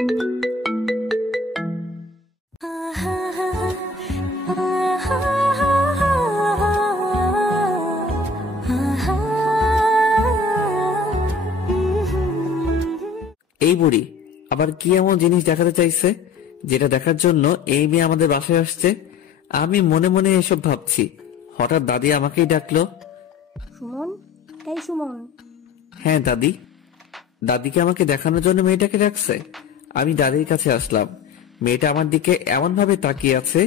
এই বুড়ি আবার কি এমন জিনিস দেখাতে চাইছে যেটা দেখার জন্য এই মেয়ে আমাদের বাসায় আসছে? আমি মনে মনে এসব ভাবছি, হঠাৎ দাদি আমাকেই ডাকলো। সুমন, এই সুমন। হ্যাঁ দাদি। দাদিকে আমাকে দেখানোর জন্য মেয়েটাকে ডাকছে। আমি দাদির কাছে আসলাম। মেয়েটা আমার দিকে এমন ভাবে তাকিয়ে আছে,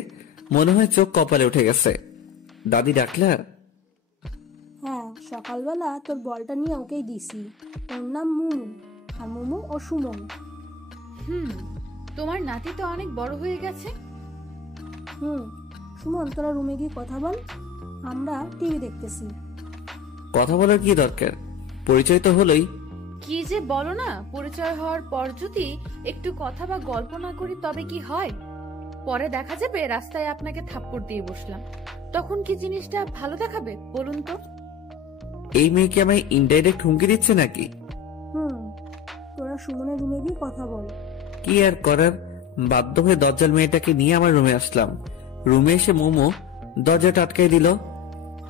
মনে হয় চোখ কপালে উঠে গেছে। দাদি ডাকলা? হ্যাঁ, সকালবেলা তোর বলটা নিয়ে ওকেই দিছি। ওর নাম মুমু, আর মুমু ও সুমন। তোমার নাতি তো অনেক বড় হয়ে গেছে। সুমন, তোরা রুমে গিয়ে কথা বল, আমরা টিভি দেখতেছি। কথা বলার কি দরকার? পরিচয় তো হলোই। কি যে বলো না, পরিচয় হওয়ার পর যদি একটু কথা বা গল্প না করি তবে কি হয়? পরে দেখা যাবে রাস্তায় আপনাকে থাপ্পড় দিয়ে বসলাম, তখন কি জিনিসটা ভালো দেখাবে বলুন তো? এই মেয়ে কি আমায় ইনডাইরেক্ট হুমকি দিচ্ছে নাকি? তোরা সুমনের রুমে গিয়ে কথা বল। কি আর করার, বাধ্য হয়ে দরজাল মেয়েটাকে নিয়ে আমার রুমে আসলাম। রুমে এসে মোমো দরজাটা আটকাই দিল।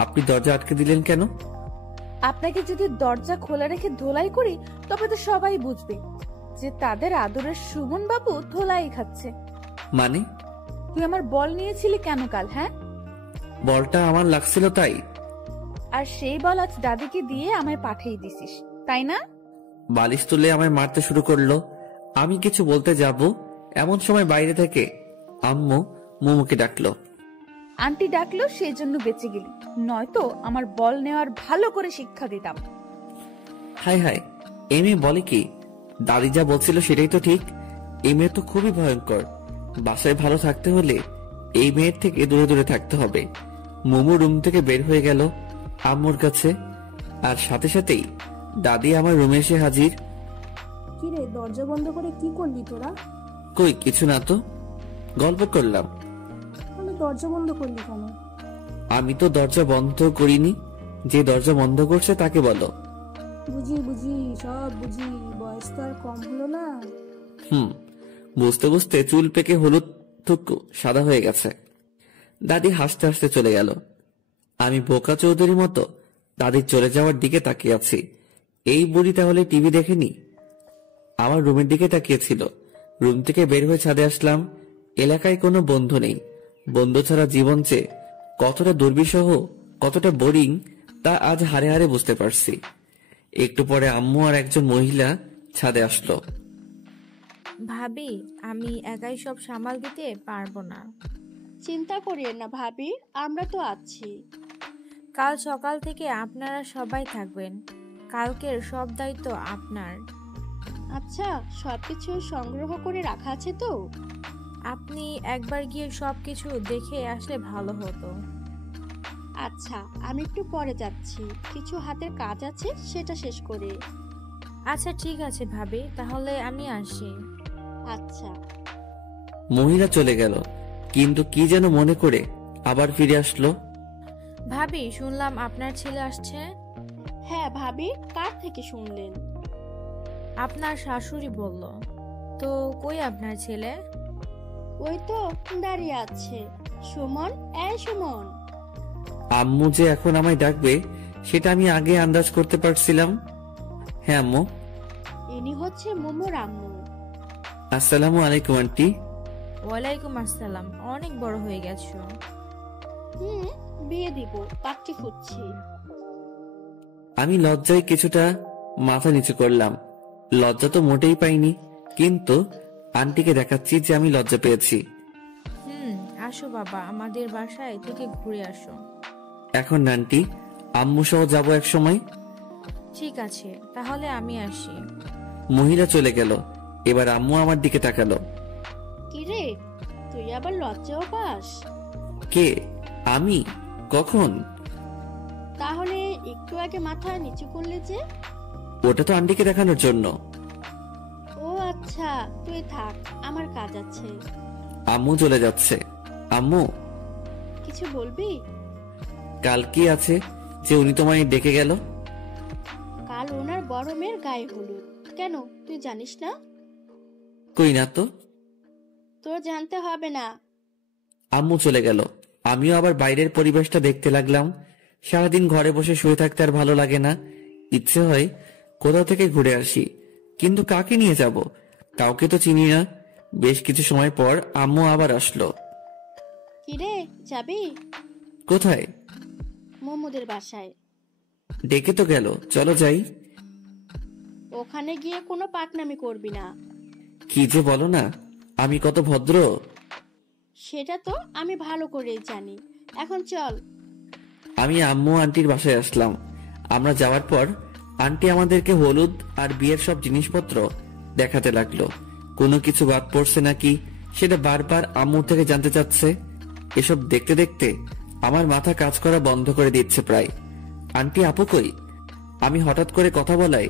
আপনি দরজা আটকে দিলেন কেন? আপনাকে যদি দরজা খোলা রেখে ধোলাই করি তবে তো সবাই বুঝবে যে তাদের আদরের সুমন বাবু ধোলাই খাচ্ছে। মানে? তুই আমার বল নিয়েছিলি কেন কাল? হ্যাঁ, বলটা আমার লাগছিল তাই। আর সেই বল আজ দাদিকে দিয়ে আমায় পাঠিয়ে দিছিস, তাই না? বালিশ তুলে আমায় মারতে শুরু করলো। আমি কিছু বলতে যাব, এমন সময় বাইরে থেকে আম্মু মোমোকে ডাকলো। আন্টি ডাকলো সেই জন্য বেঁচে গেলি, নয়তো আমার বল নেওয়ার ভালো করে শিক্ষা দিতাম। হাই হাই, এই মেয়ে বলে কি? দাদি যা বলছিল সেটাই তো ঠিক। এই মেয়ে তো খুবই ভয়ঙ্কর। বাসায় ভালো থাকতে হলে এই মেয়ের থেকে দূরে দূরে থাকতে হবে। মোমো রুম থেকে বের হয়ে গেল আম্মুর কাছে, আর সাথে সাথেই দাদি আমার রুমে এসে হাজির। কিরে, দরজা বন্ধ করে কি করলি তোরা? কই কিছু না তো, গল্প করলাম। দরজা বন্ধ করলি কেন? আমি তো দরজা বন্ধ করিনি, যে দরজা বন্ধ করছে তাকে বলো। বুঝি সব বুঝি, বয়স তো আর কম হলো না। বুঝতে বুঝতে চুল পেকে হলুদ থুকু সাদা হয়ে গেছে। দাদি হাসতে হাসতে চলে গেল। আমি বোকা চৌধুরীর মতো দাদির চলে যাওয়ার দিকে তাকিয়ে আছি। এই বুড়ি তাহলে টিভি দেখেনি? আমার রুমের দিকে তাকিয়েছিল। রুম থেকে বের হয়ে ছাদে আসলাম। এলাকায় কোনো বন্ধু নেই। বন্ধু ছাড়া জীবন যে কতটা দুর্বিষহ, কতটা বোরিং তা আজ হারে হারে বুঝতে পারছি। একটু পরে আম্মু আর একজন মহিলা ছাদে আসলো। ভাবি, আমি একাই সব সামাল দিতে পারবো না। চিন্তা করিয়েন না ভাবি, আমরা তো আছি। কাল সকাল থেকে আপনারা সবাই থাকবেন। কালকের সব দায়িত্ব আপনার। আচ্ছা, সবকিছু সংগ্রহ করে রাখা আছে তো? আপনি একবার গিয়ে সবকিছু দেখে আসলে ভালো হতো। আচ্ছা, আমি একটু পরে যাচ্ছি, কিছু হাতের কাজ আছে সেটা শেষ করে। আচ্ছা ঠিক আছে ভাবি, তাহলে আমি আসি। আচ্ছা। মহিলা চলে গেল, কিন্তু কি যেন মনে করে আবার ফিরে আসলো। ভাবি, শুনলাম আপনার ছেলে আসছে। হ্যাঁ ভাবি, কার থেকে শুনলেন? আপনার শাশুড়ি বলল। তো কই আপনার ছেলে? ওই তো দাঁড়িয়ে আছে। সুমন, এই সুমন। আম্মু যে এখন আমায় ডাকবে সেটা আমি আগে আন্দাজ করতে পারছিলাম। হ্যাঁ আম্মু। ইনি হচ্ছে মোমোর আম্মু। আসসালামু আলাইকুম আন্টি। ওয়ালাইকুম আসসালাম। অনেক বড় হয়ে গেছো। বিয়ে দিব, পাত্রী খুঁজছি। আমি লজ্জায় কিছুটা মাথা নিচু করলাম। লজ্জা তো মোটেই পাইনি, কিন্তু আন্টিকে দেখাচ্ছি যে আমি লজ্জা পেয়েছি। আসো বাবা, আমাদের বাসায় থেকে ঘুরে আসো। এখন আন্টি, আম্মু সহ যাবো এক সময়। ঠিক আছে, তাহলে আমি আসি। মহিলা চলে গেল। এবার আম্মু আমার দিকে তাকালো। কিরে, তুই আবার লজ্জাও পাস? কে? আমি? কখন? তাহলে একটু আগে মাথা নিচু করলে যে? ওটা তো আন্টিকে দেখানোর জন্য। ও আচ্ছা, তুই থাক, আমার কাজ আছে। আম্মু চলে যাচ্ছে। আম্মু, কিছু বলবি? কাল কি আছে যে উনি তোমায় ডেকে গেল? কাল ওনার বড় মেয়ের গায়ে হলুদ। কেন, তুই জানিস না? কই না তো। তোর জানতে হবে না। আম্মু চলে গেল। আমিও আবার বাইরের পরিবেশটা দেখতে লাগলাম। সারাদিন ঘরে বসে শুয়ে থাকতে আর ভালো লাগে না। ইচ্ছে হয় কোথাও থেকে ঘুরে আসি, কিন্তু কাকে নিয়ে যাব? কাউকে তো চিনি না। বেশ কিছু সময় পর আম্মু আবার আসলো। কিরে, যাবি? কোথায়? মোমোদের বাসায়। ডেকে তো গেল, চলো যাই। ওখানে গিয়ে কোনো পাকনামি করবি না। কি যে বলো না, আমি কত ভদ্র। সেটা তো আমি ভালো করেই জানি। এখন চল। আমি আম্মু আন্টির বাসায় আসলাম। আমরা যাওয়ার পর আন্টি আমাদেরকে হলুদ আর বিয়ের সব জিনিসপত্র দেখাতে লাগলো। কোনো কিছু বাদ পড়ছে নাকি সেটা বারবার আম্মু থেকে জানতে চাচ্ছে। এসব দেখতে দেখতে আমার মাথা কাজ করা বন্ধ করে দিচ্ছে প্রায়। আন্টি আপু কই? আমি হঠাৎ করে কথা বলায়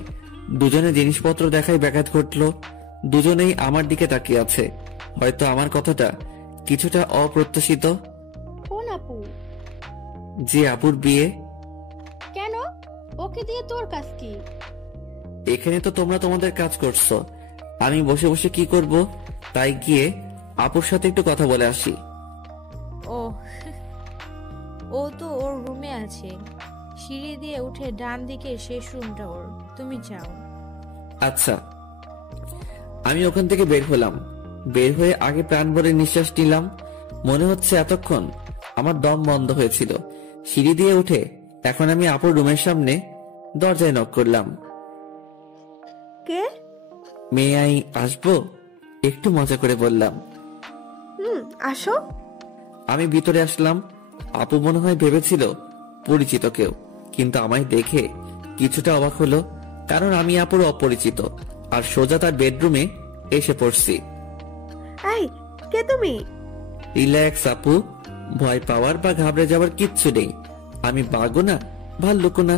দুজনে জিনিসপত্র দেখায় ব্যাঘাত ঘটলো। দুজনেই আমার দিকে তাকিয়ে আছে। হয়তো আমার কথাটা কিছুটা অপ্রত্যাশিত। কোন আপু? যে আপুর বিয়ে। কেন? ওকে দিয়ে তোর কাজ কি? এখানে তো তোমরা তোমাদের কাজ করছো, আমি বসে বসে কি করব? তাই গিয়ে আপুর সাথে একটু কথা বলে আসি। ও ও তো ওর রুমে আছে, সিঁড়ি দিয়ে উঠে ডান দিকে শেষ রুমটা ওর, তুমি যাও। আচ্ছা। আমি ওখান থেকে বের হলাম। বের হয়ে আগে প্রাণ ভরে নিঃশ্বাস নিলাম। মনে হচ্ছে এতক্ষণ আমার দম বন্ধ হয়েছিল। সিঁড়ি দিয়ে উঠে এখন আমি আপুর রুমের সামনে দরজায় নক করলাম। কে? মেয়ে আই আসবো? একটু মজা করে বললাম। আসো। আমি ভিতরে আসলাম। আপু মনে হয় ভেবেছিল পরিচিত কেউ, কিন্তু আমায় দেখে কিছুটা অবাক হলো, কারণ আমি আপুর অপরিচিত আর সোজা তার বেডরুমে এসে পড়ছি। এই, কে তুমি? রিল্যাক্স আপু, ভয় পাওয়ার বা ঘাবড়ে যাওয়ার কিচ্ছু নেই। আমি বাঘও না, ভাল্লুকও না।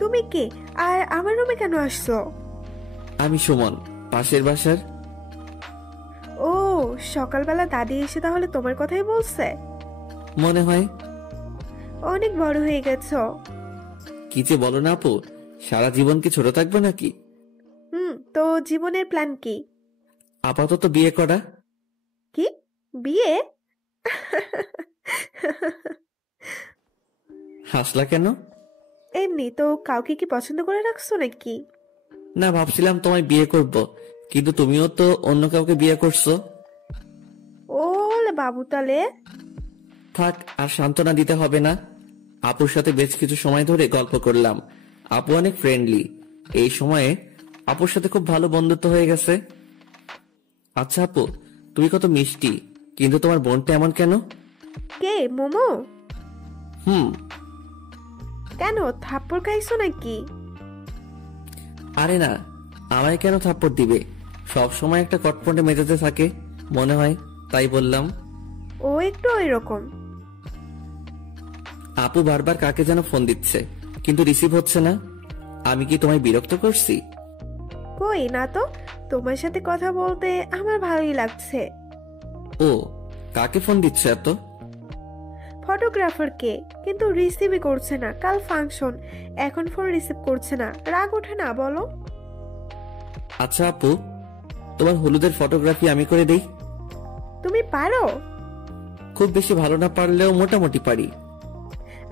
তুমি কে আর আমার রুমে কেন আসছো? আমি সুমন, পাশের বাসার। ও, সকালবেলা দাদি এসে তাহলে তোমার কথাই বলছে? মনে হয়। অনেক বড় হয়ে গেছো। কি যে বলো না আপু, সারা জীবন কি ছোট থাকবে নাকি? তো জীবনের প্ল্যান কি? আপাতত বিয়ে করা। কি? বিয়ে? হাসলা কেন? এমনি তো। কাউকে কি পছন্দ করে রাখছো নাকি? না, ভাবছিলাম তোমায় বিয়ে করব, কিন্তু তুমিও তো অন্য কাউকে বিয়ে করছো। ওলে বাবু, তালে থাক, আর সান্ত্বনা দিতে হবে না। আপুর সাথে বেশ কিছু সময় ধরে গল্প করলাম। আপু অনেক ফ্রেন্ডলি। এই সময়ে আপুর সাথে খুব ভালো বন্ধুত্ব হয়ে গেছে। আচ্ছা আপু, তুমি কত মিষ্টি, কিন্তু তোমার বোনটা এমন কেন? কে? মোমো? হুম। কেন, থাপ্পড় খাইছো নাকি? আরে না, আমায় কেন থাপ্পড় দিবে? সব সময় একটা কটপটে মেজাজে থাকে মনে হয়, তাই বললাম। ও একটু ওইরকম। আপু বারবার কাকে যেন ফোন দিচ্ছে, কিন্তু রিসিভ হচ্ছে না। আমি কি তোমায় বিরক্ত করছি? কই না তো, তোমার সাথে কথা বলতে আমার ভালোই লাগছে। ও, কাকে ফোন দিচ্ছে এত? ফটোগ্রাফারকে, কিন্তু রিসিভই করছে না। কাল ফাংশন, এখন ফোন রিসিভ করছে না। রাগ ওঠে না বলো? আচ্ছা আপু, তোমার হলুদের ফটোগ্রাফি আমি করে দেই। তুমি পারো? খুব বেশি ভালো না পারলেও মোটামুটি পারি।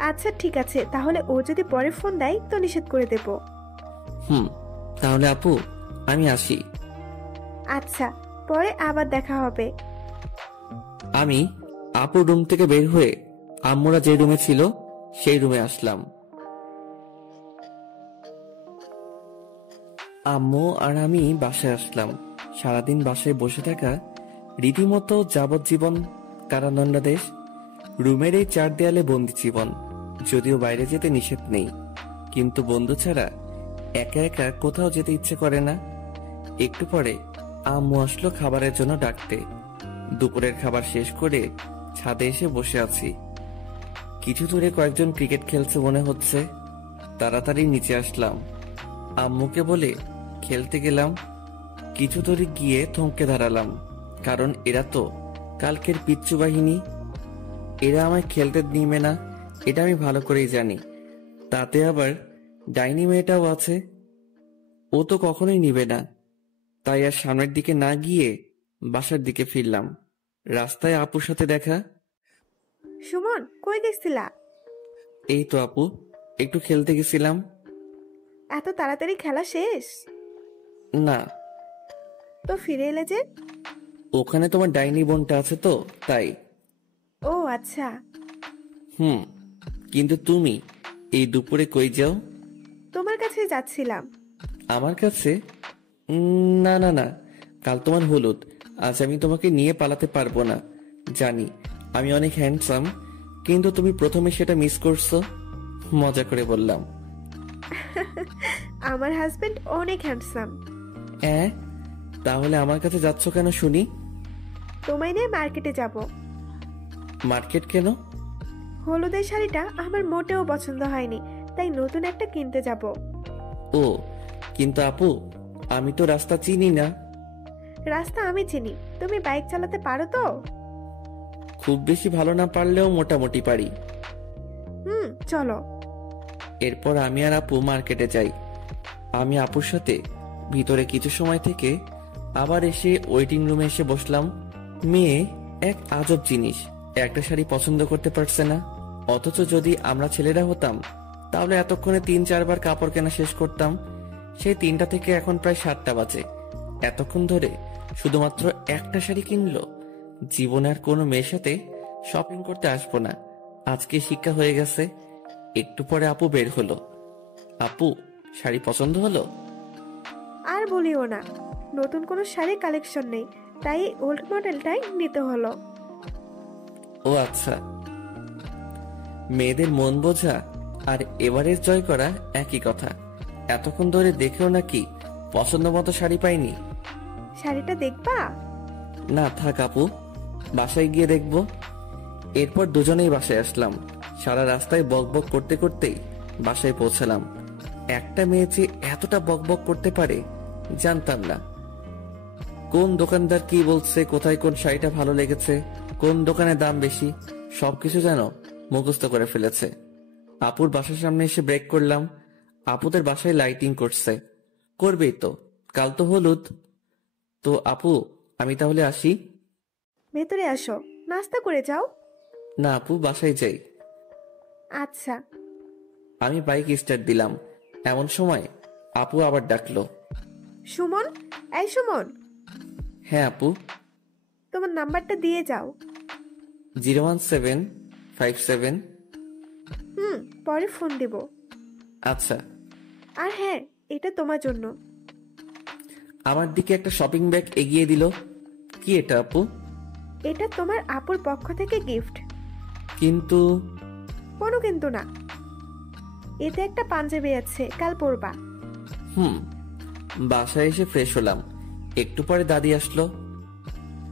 আচ্ছা ঠিক আছে, তাহলে ও যদি পরে ফোন দেয় তো নিষেধ করে দেব। তাহলে আপু আমি আসি। আচ্ছা, পরে আবার দেখা হবে। আমি আপুর রুম থেকে বের হয়ে আম্মুরা যে রুমে ছিল সেই রুমে আসলাম। আম্মু আর আমি বাসায় আসলাম। সারাদিন বাসায় বসে থাকা রীতিমতো যাবজ্জীবন কারাদণ্ডাদেশ। রুমের এই 4 দেয়ালে বন্দি জীবন। যদিও বাইরে যেতে নিষেধ নেই, কিন্তু বন্ধু ছাড়া একা একা কোথাও যেতে ইচ্ছে করে না। একটু পরে আম্মু আসলো খাবারের জন্য ডাকতে। দুপুরের খাবার শেষ করে ছাদে এসে বসে আছি। কিছু দূরে কয়েকজন ক্রিকেট খেলছে মনে হচ্ছে। তাড়াতাড়ি নিচে আসলাম। আম্মুকে বলে খেলতে গেলাম। কিছু দূরে গিয়ে থমকে দাঁড়ালাম, কারণ এরা তো কালকের পিচ্চু বাহিনী। এরা আমায় খেলতে নিবে না, এটা আমি ভালো করেই জানি। তাতে আবার ডাইনি মেয়েটাও আছে, ও তো কখনোই নিবে না। তাই আর সামনের দিকে না গিয়ে বাসার দিকে ফিরলাম। রাস্তায় আপুর সাথে দেখা। সুমন, কই গেছিলা? এই তো আপু, একটু খেলতে গেছিলাম। এত তাড়াতাড়ি খেলা শেষ? না, তো ফিরে এলে যে? ওখানে তোমার ডাইনি বোনটা আছে তো, তাই। ও আচ্ছা। হুম, কিন্তু তুমি এই দুপুরে কই যাও? তোমার কাছে যাচ্ছিলাম। আমার কাছে? না না না, কাল তোমার হলুদ, আজ আমি তোমাকে নিয়ে পালাতে পারবো না। জানি আমি অনেক হ্যান্ডসাম, কিন্তু তুমি প্রথমে সেটা মিস করছো। মজা করে বললাম। আমার হাজবেন্ড অনেক হ্যান্ডসাম। হ্যাঁ, তাহলে আমার কাছে যাচ্ছ কেন শুনি? তোমায় নিয়ে মার্কেটে যাব। মার্কেট কেন? হলুদের শাড়িটা আমার মোটেও পছন্দ হয়নি, তাই নতুন একটা কিনতে যাব। ও, কিন্তু আপু, আমি তো রাস্তা চিনি না। রাস্তা আমি চিনি। তুমি বাইক চালাতে পারো তো? খুব বেশি ভালো না পারলেও মোটামুটি পারি। চলো। এরপর আমি আর আপু মার্কেটে যাই। আমি আপুর সাথে ভিতরে কিছু সময় থেকে আবার এসে ওয়েটিং রুমে এসে বসলাম। মেয়ে এক আজব জিনিস, একটা শাড়ি পছন্দ করতে পারছে না। অথচ যদি আমরা ছেলেরা হতাম তাহলে এতক্ষণে 3-4 বার কাপড় কেনা শেষ করতাম। সেই 3টা থেকে এখন প্রায় 7টা বাজে, এতক্ষণ ধরে শুধুমাত্র একটা শাড়ি কিনলো। জীবনে আর কোনো মেয়ের সাথে শপিং করতে আসবো না, আজকে শিক্ষা হয়ে গেছে। একটু পরে আপু বের হলো। আপু, শাড়ি পছন্দ হলো? আর বলিও না, নতুন কোনো শাড়ি কালেকশন নেই, তাই ওল্ড মডেলটাই নিতে হলো। ও আচ্ছা, মেয়েদের মন বোঝা আর এভারেজ জয় করা একই কথা। এতক্ষণ ধরে দেখেও নাকি পছন্দ মতো শাড়ি পাইনি। শাড়িটা দেখবা? না থাক আপু, বাসায় গিয়ে দেখবো। এরপর দুজনেই বাসায় আসলাম। সারা রাস্তায় বকবক করতে করতেই বাসায় পৌঁছালাম। একটা মেয়ে যে এতটা বকবক করতে পারে জানতাম না। কোন দোকানদার কি বলছে, কোথায় কোন শাড়িটা ভালো লেগেছে, কোন দোকানে দাম বেশি, সবকিছু যেন মুখস্থ করে ফেলেছে। আপুর বাসার সামনে এসে ব্রেক করলাম। আপুদের বাসায় লাইটিং করছে, করবেই তো, কাল তো হলুদ। তো আপু, আমি তাহলে আসি? ভেতরে আসো, নাস্তা করে যাও। না আপু, বাসায় যাই। আচ্ছা। আমি বাইক স্টার্ট দিলাম, এমন সময় আপু আবার ডাকলো। সুমন, এই সুমন, হ্যাঁ আপু। তোমার নাম্বারটা দিয়ে যাও। 01757। পরে ফোন দেব। আচ্ছা। আর হ্যাঁ, এটা তোমার জন্য। আমার দিকে একটা শপিং ব্যাগ এগিয়ে দিল। কি এটা আপু? এটা তোমার আপুর পক্ষ থেকে গিফট। কিন্তু কোনো কিন্তু না, এতে একটা পাঞ্জাবি আছে, কাল পরবা। বাসায় এসে ফ্রেশ হলাম। একটু পরে দাদি আসলো।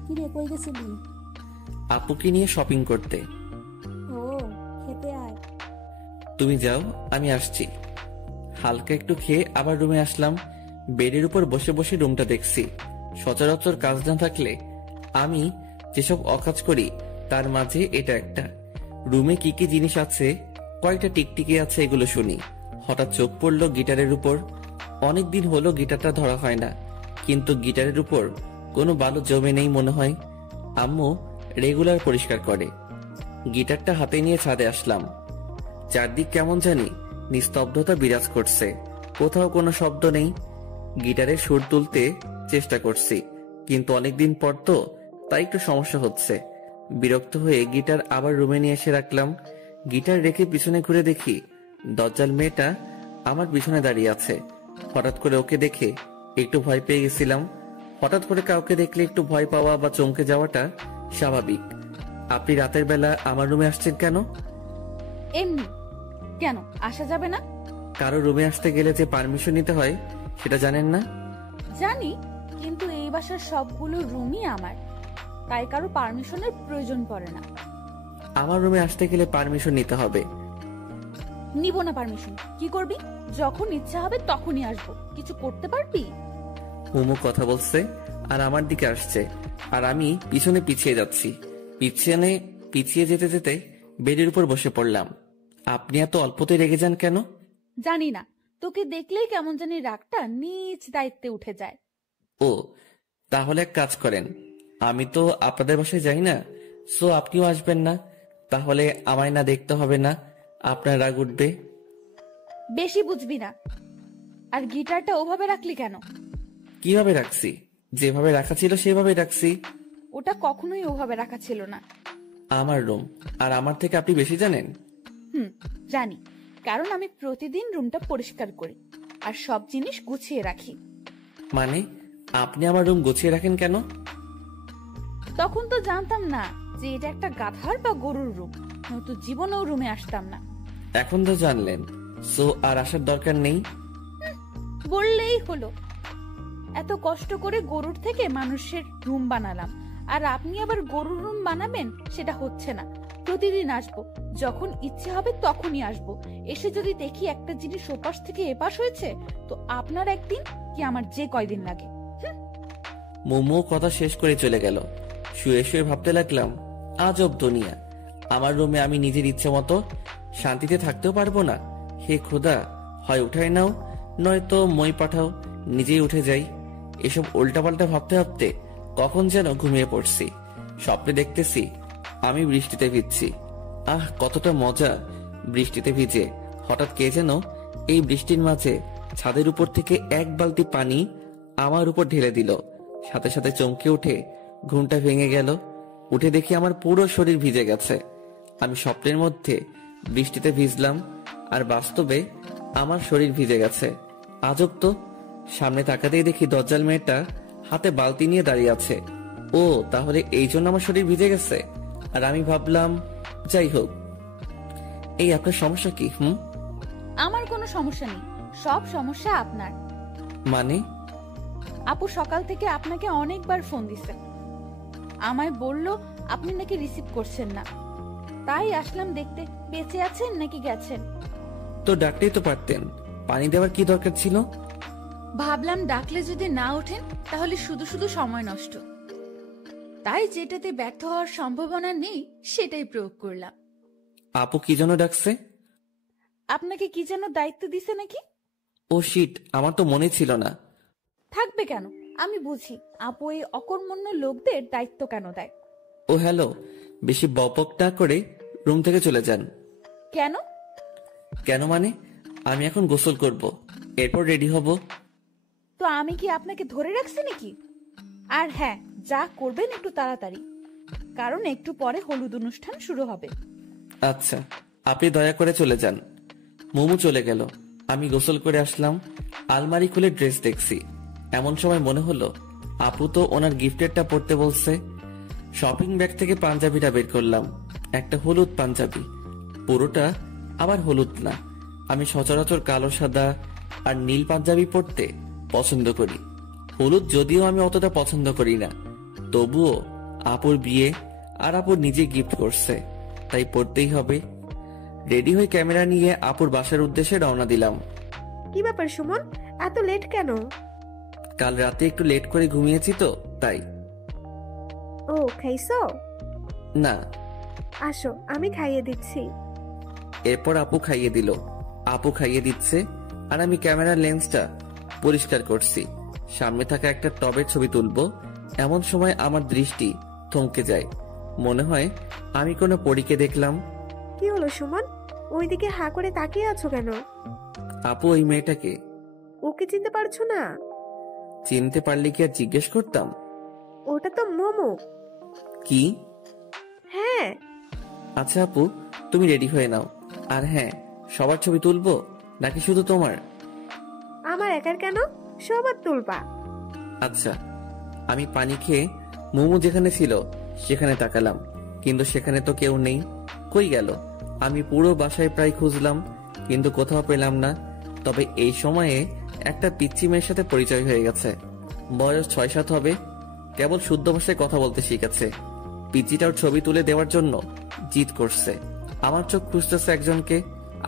কি রে, কই গেছিলি? আপুকে নিয়ে শপিং করতে। ও, খেতে আয়। তুমি যাও, আমি আসছি। হালকা একটু খেয়ে আবার রুমে আসলাম। বেডের উপর বসে বসে রুমটা দেখছি। সচরাচর কাজ না থাকলে আমি যেসব অকাজ করি তার মাঝে এটা একটা। রুমে কি কি জিনিস আছে, কয়টা টিকটিকি আছে, এগুলো শুনি। হঠাৎ চোখ পড়লো গিটারের উপর। অনেকদিন হলো গিটারটা ধরা হয় না, কিন্তু গিটারের উপর কোনো বালু জমে নেই মনে হয়। আম্মু রেগুলার পরিষ্কার করে। গিটারটা হাতে নিয়ে ছাদে আসলাম। চারদিক কেমন জানি নিস্তব্ধতা বিরাজ করছে, কোথাও কোনো শব্দ নেই। গিটারের সুর তুলতে চেষ্টা করছি, কিন্তু অনেকদিন পর তো, তাই একটু সমস্যা হচ্ছে। বিরক্ত হয়ে গিটার আবার রুমে নিয়ে এসে রাখলাম। গিটার রেখে পিছনে ঘুরে দেখি দজ্জাল মেয়েটা আমার পিছনে দাঁড়িয়ে আছে। হঠাৎ করে ওকে দেখে একটু ভয় পেয়ে গেছিলাম। হঠাৎ করে কাউকে দেখলে একটু ভয় পাওয়া বা চমকে যাওয়াটা স্বাভাবিক। আপনি রাতের বেলা আমার রুমে আসছেন কেন? এমনি। কেন আসা যাবে না? কারো রুমে আসতে গেলে যে পারমিশন নিতে হয় সেটা জানেন না? জানি, কিন্তু এই বাসার সবগুলো রুমই আমার, তাই কারো পারমিশনের প্রয়োজন পড়ে না। আমার রুমে আসতে গেলে পারমিশন নিতে হবে। নিব না পারমিশন। কি করবি? যখন ইচ্ছা হবে তখনই আসবো। কিছু করতে পারবি? মোমো কথা বলছে আর আমার দিকে আসছে, আর আমি পিছনে পিছিয়ে যাচ্ছি। পিছিয়ে যেতে যেতে বেডের উপর বসে পড়লাম। আপনি এত অল্পতে রেগে যান কেন? জানি না, তোকে দেখলেই কেমন জানি রাগটা নিজ দায়িত্বে উঠে যায়। ও, তাহলে এক কাজ করেন, আমি তো আপনাদের বাসায় যাই না, সো আপনিও আসবেন না। তাহলে আমায় না দেখতে হবে না, আপনার রাগ উঠবে। বেশি বুঝবি না। আর গিটারটা ওভাবে রাখলি কেন? কিভাবে রাখছি? যেভাবে রাখা ছিল সেভাবে রাখছি। ওটা কখনোই ওভাবে রাখা ছিল না। আমার রুম, আর আমার থেকে আপনি বেশি জানেন? জানি, কারণ আমি প্রতিদিন রুমটা পরিষ্কার করি আর সব জিনিস গুছিয়ে রাখি। মানে আপনি আমার রুম গুছিয়ে রাখেন কেন? তখন তো জানতাম না যে এটা একটা গাধার বা গরুর রুম, নয়তো জীবনেও রুমে আসতাম না। এখন তো জানলেন, সো আর আসার দরকার নেই। বললেই হলো। এত কষ্ট করে গরুর থেকে মানুষের রুম বানালাম, আর আপনি আবার গরুর রুম বানাবেন? সেটা হচ্ছে না। প্রতিদিন আসবো, যখন ইচ্ছে হবে তখনই আসবো। এসে যদি দেখি একটা জিনিস ওপাশ থেকে এপাশ হয়েছে, তো আপনার একদিন কি আমার যে কয়দিন লাগে। মোমো কথা শেষ করে চলে গেল। শুয়ে শুয়ে ভাবতে লাগলাম, আজব দুনিয়া। আমার রুমে আমি নিজের ইচ্ছে মতো শান্তিতে থাকতেও পারবো না। হে খোদা, হয় উঠায় নাও, নয়তো মই পাঠাও, নিজেই উঠে যাই। এসব উল্টাপাল্টা ভাবতে ভাবতে কখন যেন ঘুমিয়ে পড়ছি। স্বপ্নে দেখতেছি আমি বৃষ্টিতে ভিজছি। আহ, কতটা মজা বৃষ্টিতে ভিজে। হঠাৎ কে যেন এই বৃষ্টির মাঝে ছাদের উপর থেকে এক বালতি পানি আমার উপর ঢেলে দিল। সাথে সাথে চমকে উঠে ঘুমটা ভেঙে গেল। উঠে দেখি আমার পুরো শরীর ভিজে গেছে। আমি স্বপ্নের মধ্যে বৃষ্টিতে ভিজলাম, আর বাস্তবে আমার শরীর ভিজে গেছে। আজব তো। সামনে তাকাতেই দেখি দজ্জাল মেয়েটা হাতে বালতি নিয়ে দাঁড়িয়ে আছে। ও, তাহলে এই জন্য আমার শরীর ভিজে গেছে। আর আমি ভাবলাম, যাই হোক, এই আপনার সমস্যা কি? আমার কোনো সমস্যা নেই, সব সমস্যা আপনার। মানে? আপু সকাল থেকে আপনাকে অনেকবার ফোন দিছে, আমায় বলল আপনি নাকি রিসিভ করছেন না। তাই আসলাম দেখতে বেঁচে আছেন নাকি গেছেন। তো ডাকতেই তো পারতেন, পানি দেওয়ার কি দরকার ছিল? ভাবলাম ডাকলে যদি না ওঠেন তাহলে শুধু শুধু সময় নষ্ট, তাই যেটাতে ব্যর্থ হওয়ার সম্ভাবনা নেই সেটাই প্রয়োগ করলাম। আপু কি জন্য ডাকছে? আপনাকে কি যেন দায়িত্ব দিছে নাকি? ও শিট, আমার তো মনে ছিল না। থাকবে কেন, আমি বুঝি আপু এই অকর্মণ্য লোকদের দায়িত্ব কেন দেয়। ও হ্যালো, বেশি বকবক না করে রুম থেকে চলে যান। কেন? কেন মানে, আমি এখন গোসল করব, এরপর রেডি হব। তো আমি কি আপনাকে ধরে রাখছি নাকি? আর হ্যাঁ, যা করবেন একটু তাড়াতাড়ি, কারণ একটু পরে হলুদ অনুষ্ঠান শুরু হবে। আচ্ছা, আপনি দয়া করে চলে যান। মোমো চলে গেল। আমি গোসল করে আসলাম। আলমারি খুলে ড্রেস দেখছি। এমন সময় মনে হলো আপু তো ওনার গিফটেরটা পরতে বলছে। শপিং ব্যাগ থেকে পাঞ্জাবিটা বের করলাম। একটা হলুদ পাঞ্জাবি, পুরোটা আবার হলুদ না। আমি সচরাচর কালো, সাদা আর নীল পাঞ্জাবি পরতে পছন্দ করি। হলুদ যদিও আমি অতটা পছন্দ করি না, তবুও আপুর বিয়ে আর আপুর নিজে গিফট করছে, তাই পড়তেই হবে। রেডি হয়ে ক্যামেরা নিয়ে আপুর বাসার উদ্দেশ্যে রওনা দিলাম। কি ব্যাপার সুমন, এত লেট কেন? কাল রাতে একটু লেট করে ঘুমিয়েছি তো, তাই। ও, খাইছো? না। আসো, আমি খাইয়ে দিচ্ছি। এরপর আপু খাইয়ে দিল। আপু খাইয়ে দিচ্ছে আর আমি ক্যামেরার লেন্সটা পরিষ্কার করছি। সামনে থাকা একটা টবের ছবি তুলবো, এমন সময় আমার দৃষ্টি থমকে যায়। মনে হয় আমি কোনো পরীকে দেখলাম। কি হলো সুমন, ওইদিকে হা করে তাকিয়ে আছো কেন? আপু, ওই মেয়েটাকে ওকে চিনতে পারছো না? চিনতে পারলে কি আর জিজ্ঞেস করতাম? ওটা তো মোমো। কি? হ্যাঁ। আচ্ছা আপু, তুমি রেডি হয়ে নাও। আর হ্যাঁ, সবার ছবি তুলবো নাকি শুধু তোমার? আমার একার কেন, সবার তুলবা। আচ্ছা। আমি পানি খেয়ে মোমো যেখানে ছিল সেখানে তাকালাম, কিন্তু সেখানে তো কেউ নেই। কই গেল? আমি পুরো বাসায় প্রায় খুঁজলাম, কিন্তু কোথাও পেলাম না। তবে এই সময়ে একটা পিচ্চি মেয়ের সাথে পরিচয় হয়ে গেছে। বয়স 6-7 হবে। কেবল শুদ্ধ ভাষায় কথা বলতে শিখেছে। পিচ্চিটার ছবি তুলে দেওয়ার জন্য জিদ করছে। আমার চোখ খুঁজতেছে একজনকে,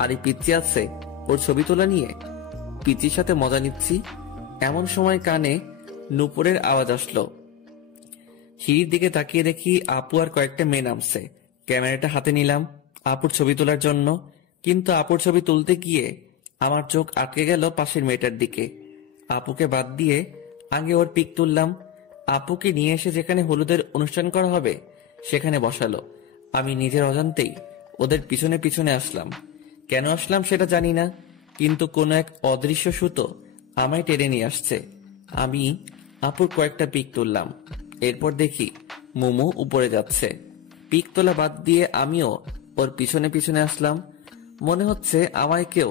আর এই পিচ্চি আছে ওর ছবি তোলা নিয়ে। পিচ্চির সাথে মজা নিচ্ছি। এমন সময় কানে নুপুরের আওয়াজ আসলো। সিঁড়ির দিকে তাকিয়ে দেখি আপু আর কয়েকটা মেয়ে নামছে। ক্যামেরাটা হাতে নিলাম আপুর ছবি তোলার জন্য, কিন্তু আপুর ছবি তুলতে গিয়ে আমার চোখ আটকে গেল পাশের মেয়েটার দিকে। আপুকে বাদ দিয়ে আগে ওর পিক তুললাম। আপুকে নিয়ে এসে যেখানে হলুদের অনুষ্ঠান করা হবে সেখানে বসালো। আমি নিজের অজান্তেই ওদের পিছনে পিছনে আসলাম। কেন আসলাম সেটা জানি না, কিন্তু কোনো এক অদৃশ্য সুতো আমায় টেনে নিয়ে আসছে। আমি আপুর কয়েকটা পিক তুললাম। এরপর দেখি মোমো উপরে যাচ্ছে। পিক তোলা বাদ দিয়ে আমিও ওর পিছনে পিছনে আসলাম। মনে হচ্ছে আমায় কেউ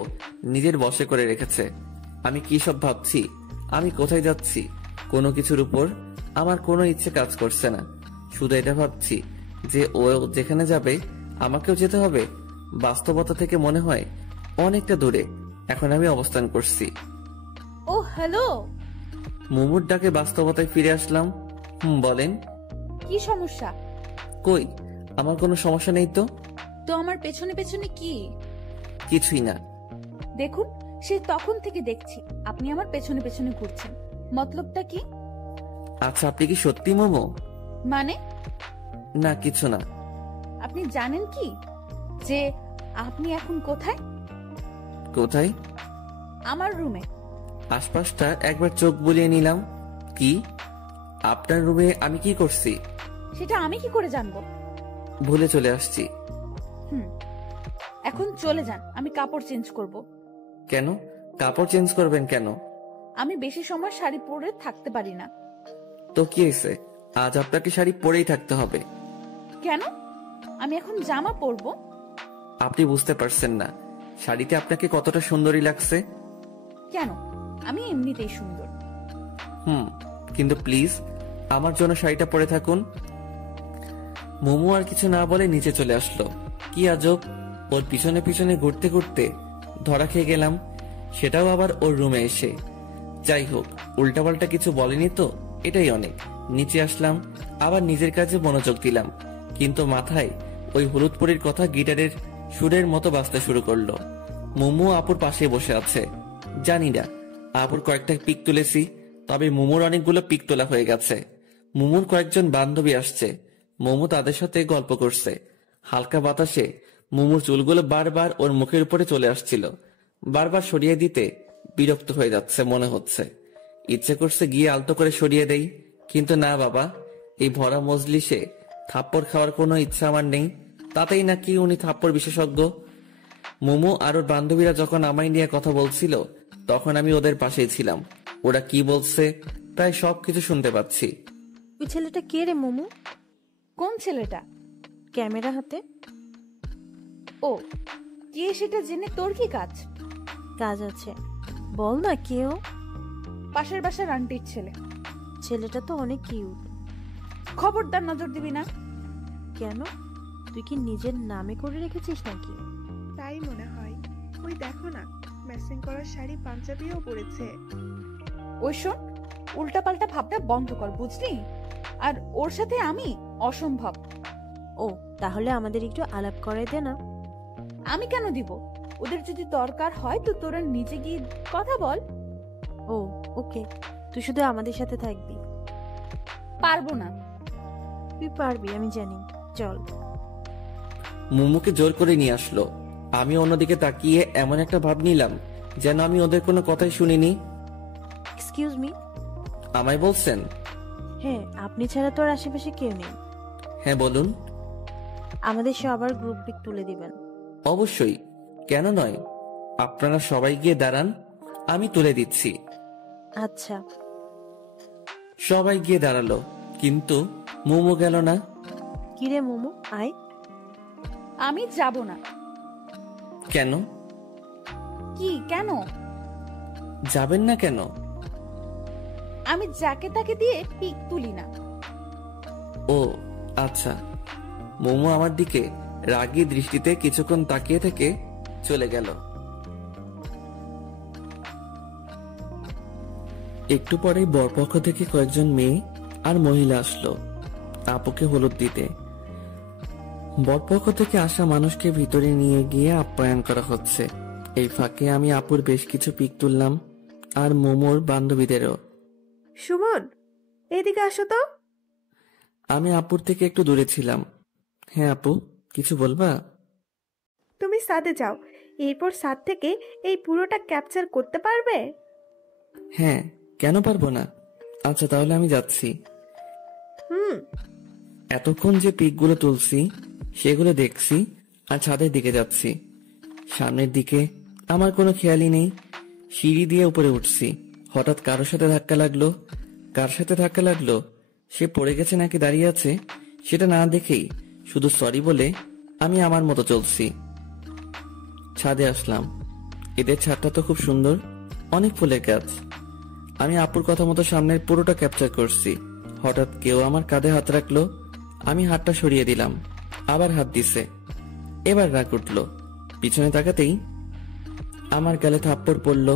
নিজের বশে করে রেখেছে। আমি কি সব ভাবছি, আমি কোথায় যাচ্ছি, কোনো কিছুর উপর আমার কোনো ইচ্ছে কাজ করছে না। শুধু এটা ভাবছি যে ও যেখানে যাবে আমাকেও যেতে হবে। বাস্তবতা থেকে মনে হয় অনেকটা দূরে এখন আমি অবস্থান করছি। ও হ্যালো, মোমোর ডাকে বাস্তবতায় ফিরে আসলাম। বলেন। কি সমস্যা? কই, আমার কোনো সমস্যা নেই তো। তো আমার পেছনে পেছনে কি? কিছুই না। দেখুন, সে তখন থেকে দেখছি আপনি আমার পেছনে পেছনে ঘুরছেন। মতলবটা কি? আচ্ছা, আপনি কি সত্যি মোমো? মানে? না, কিছু না। আপনি জানেন কি যে আপনি এখন কোথায়? কোথায়? আমার রুমে। আশপাশটা একবার চোখ বুলিয়ে নিলাম। কি? আপনার রুমে আমি কি করছি? সেটা আমি কি করে জানবো? ভুলে চলে আসছি। এখন চলে যান, আমি কাপড় চেঞ্জ করব। কেন? কাপড় চেঞ্জ করবেন কেন? আমি বেশি সময় শাড়ি পরে থাকতে পারি না। তো কি হয়েছে, আজ আপনাকে শাড়ি পরেই থাকতে হবে? কেন? আমি এখন জামা পরবো। আপনি বুঝতে পারছেন না শাড়িতে আপনাকে কতটা সুন্দরী লাগছে। কেন? আমি এমনিতেই সুন্দর। কিন্তু প্লিজ আমার জন্য শাড়িটা পরে থাকুন। মোমো আর কিছু না বলে নিচে চলে আসলো। কি আজব, ওর পিছনে পিছনে ঘুরতে ঘুরতে ধরা খেয়ে গেলাম, সেটাও আবার ওর রুমে এসে। যাই হোক, উল্টাপাল্টা কিছু বলেনি তো, এটাই অনেক। নিচে আসলাম, আবার নিজের কাজে মনোযোগ দিলাম, কিন্তু মাথায় ওই হলুদ পরীর কথা গিটারের সুরের মতো বাজতে শুরু করলো। মোমো আপুর পাশে বসে আছে। জানি না আপুর কয়েকটা পিক তুলেছি, তবে মোমোর অনেকগুলো পিক তোলা হয়ে গেছে। মোমোর কয়েকজন বান্ধবী আসছে, মোমো তাদের সাথে গল্প করছে। হালকা বাতাসে মোমোর চুলগুলো বারবার ওর মুখের উপরে চলে আসছিল। বারবার সরিয়ে দিতে বিরক্ত হয়ে যাচ্ছে মনে হচ্ছে। ইচ্ছে করছে গিয়ে আলতো করে সরিয়ে দেই, কিন্তু না বাবা, এই ভরা মজলিসে থাপ্পড় খাওয়ার কোনো ইচ্ছা আমার নেই। তাতেই নাকি উনি থাপ্পড় বিশেষজ্ঞ। মোমো আর ওর বান্ধবীরা যখন আমায় নিয়ে কথা বলছিল তখন আমি ওদের পাশেই ছিলাম। ওরা কি বলছে প্রায় সবকিছু শুনতে পাচ্ছি। ওই ছেলেটা কে রে মোমো? কোন ছেলেটা? ক্যামেরা হাতে। ও, কে সেটা জেনে তোর কি কাজ? কাজ আছে, বল না কেউ। পাশের বাসার আন্টির ছেলে। ছেলেটা তো অনেক কিউট। খবরদার নজর দিবি না। কেন, তুই কি নিজের নামে করে রেখেছিস নাকি? তাই মনে হয়। ওই দেখো না, ম্যাচিং করা শাড়ি পাঞ্জাবিও পরেছে। ওই শোন, উল্টাপাল্টা ভাবটা বন্ধ কর, বুঝলি? আর ওর সাথে আমি অসম্ভব। ও, তাহলে আমাদের একটু আলাপ করাই দে না। আমি কেন দিব? ওদের যদি দরকার হয় তো তোরা নিজে গিয়ে কথা বল। ও ওকে, তুই শুধু আমাদের সাথে থাকবি। পারবো না। তুই পারবি, আমি জানি। চল। মোমোকে জোর করে নিয়ে আসলো। আমি অন্যদিকে তাকিয়ে এমন একটা ভাব নিলাম যেন আমি ওদের কোনো কথাই শুনিনি। Excuse me. আমায় বলছেন? হ্যাঁ, আপনি ছাড়া তোর আশেপাশে কেউ নেই। হ্যাঁ বলুন। আমাদের সবার গ্রুপ পিক তুলে দিবেন। অবশ্যই, কেন নয়। আপনারা সবাই গিয়ে দাঁড়ান, আমি তুলে দিচ্ছি। আচ্ছা। সবাই গিয়ে দাঁড়ালো, কিন্তু মোমো গেল না। কিরে মোমো, আয়। আমি যাব না। কেন? কি কেন? যাবেন না কেন? আমি যাকে তাকে দিয়ে পিক তুলি না। ও আচ্ছা। মোমো আমার দিকে রাগী দৃষ্টিতে কিছুক্ষণ তাকিয়ে থেকে চলে গেল। একটু পরেই বরপক্ষ থেকে কয়েকজন মেয়ে আর মহিলা আসলো আপুকে হলুদ দিতে। বরপক্ষ থেকে আসা মানুষকে ভিতরে নিয়ে গিয়ে আপ্যায়ন করা হচ্ছে। এই ফাঁকে আমি আপুর বেশ কিছু পিক তুললাম, আর মোমোর বান্ধবীদেরও। সুমন, এদিকে আসো তো। আমি আপুর থেকে একটু দূরে ছিলাম। হ্যাঁ আপু, কিছু বলবা? তুমি ছাদে যাও, এরপর ছাদ থেকে এই পুরোটা ক্যাপচার করতে পারবে? হ্যাঁ, কেন পারবো না। আচ্ছা তাহলে আমি যাচ্ছি। হুম। এতক্ষণ যে পিকগুলো তুলছি সেগুলো দেখছি আর ছাদের দিকে যাচ্ছি। সামনের দিকে আমার কোনো খেয়ালই নেই। সিঁড়ি দিয়ে উপরে উঠছি, হঠাৎ কারোর সাথে ধাক্কা লাগলো। কার সাথে ধাক্কা লাগলো, সে পড়ে গেছে নাকি দাঁড়িয়ে আছে সেটা না দেখেই শুধু সরি বলে আমি আমার মতো চলছি। ছাদে আসলাম। এদের ছাদটা তো খুব সুন্দর, অনেক ফুলের গাছ। আমি আপুর কথা মতো সামনের পুরোটা ক্যাপচার করছি। হঠাৎ কেউ আমার কাঁধে হাত রাখলো, আমি হাতটা সরিয়ে দিলাম, আবার হাত দিছে। এবার রাগ উঠলো, পিছনে তাকাতেই আমার গালে থাপ্পড় পড়লো।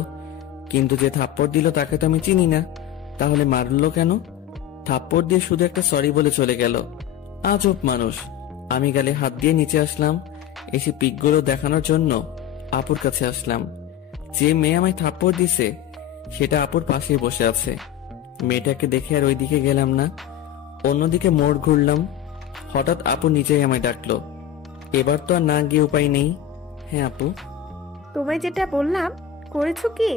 কিন্তু যে থাপ্পড় দিল তাকে তো আমি চিনি না, তাহলে মারলো কেন? থাপ্পড় দিয়ে শুধু একটা সরি বলে চলে গেল। আজব মানুষ। আমি গালে হাত দিয়ে নিচে আসলাম, এসে পিকগুলো দেখানোর জন্য আপুর কাছে আসলাম। যে মেয়ে আমায় থাপ্পড় দিছে সেটা আপুর পাশেই বসে আছে। মেয়েটাকে দেখে আর ওইদিকে গেলাম না, অন্যদিকে মোড় ঘুরলাম। হঠাৎ আপু নিচেই আমায় ডাকলো। এবার তো আর না গিয়ে উপায় নেই। হ্যাঁ আপু। তোমায় যেটা বললাম করেছো কি?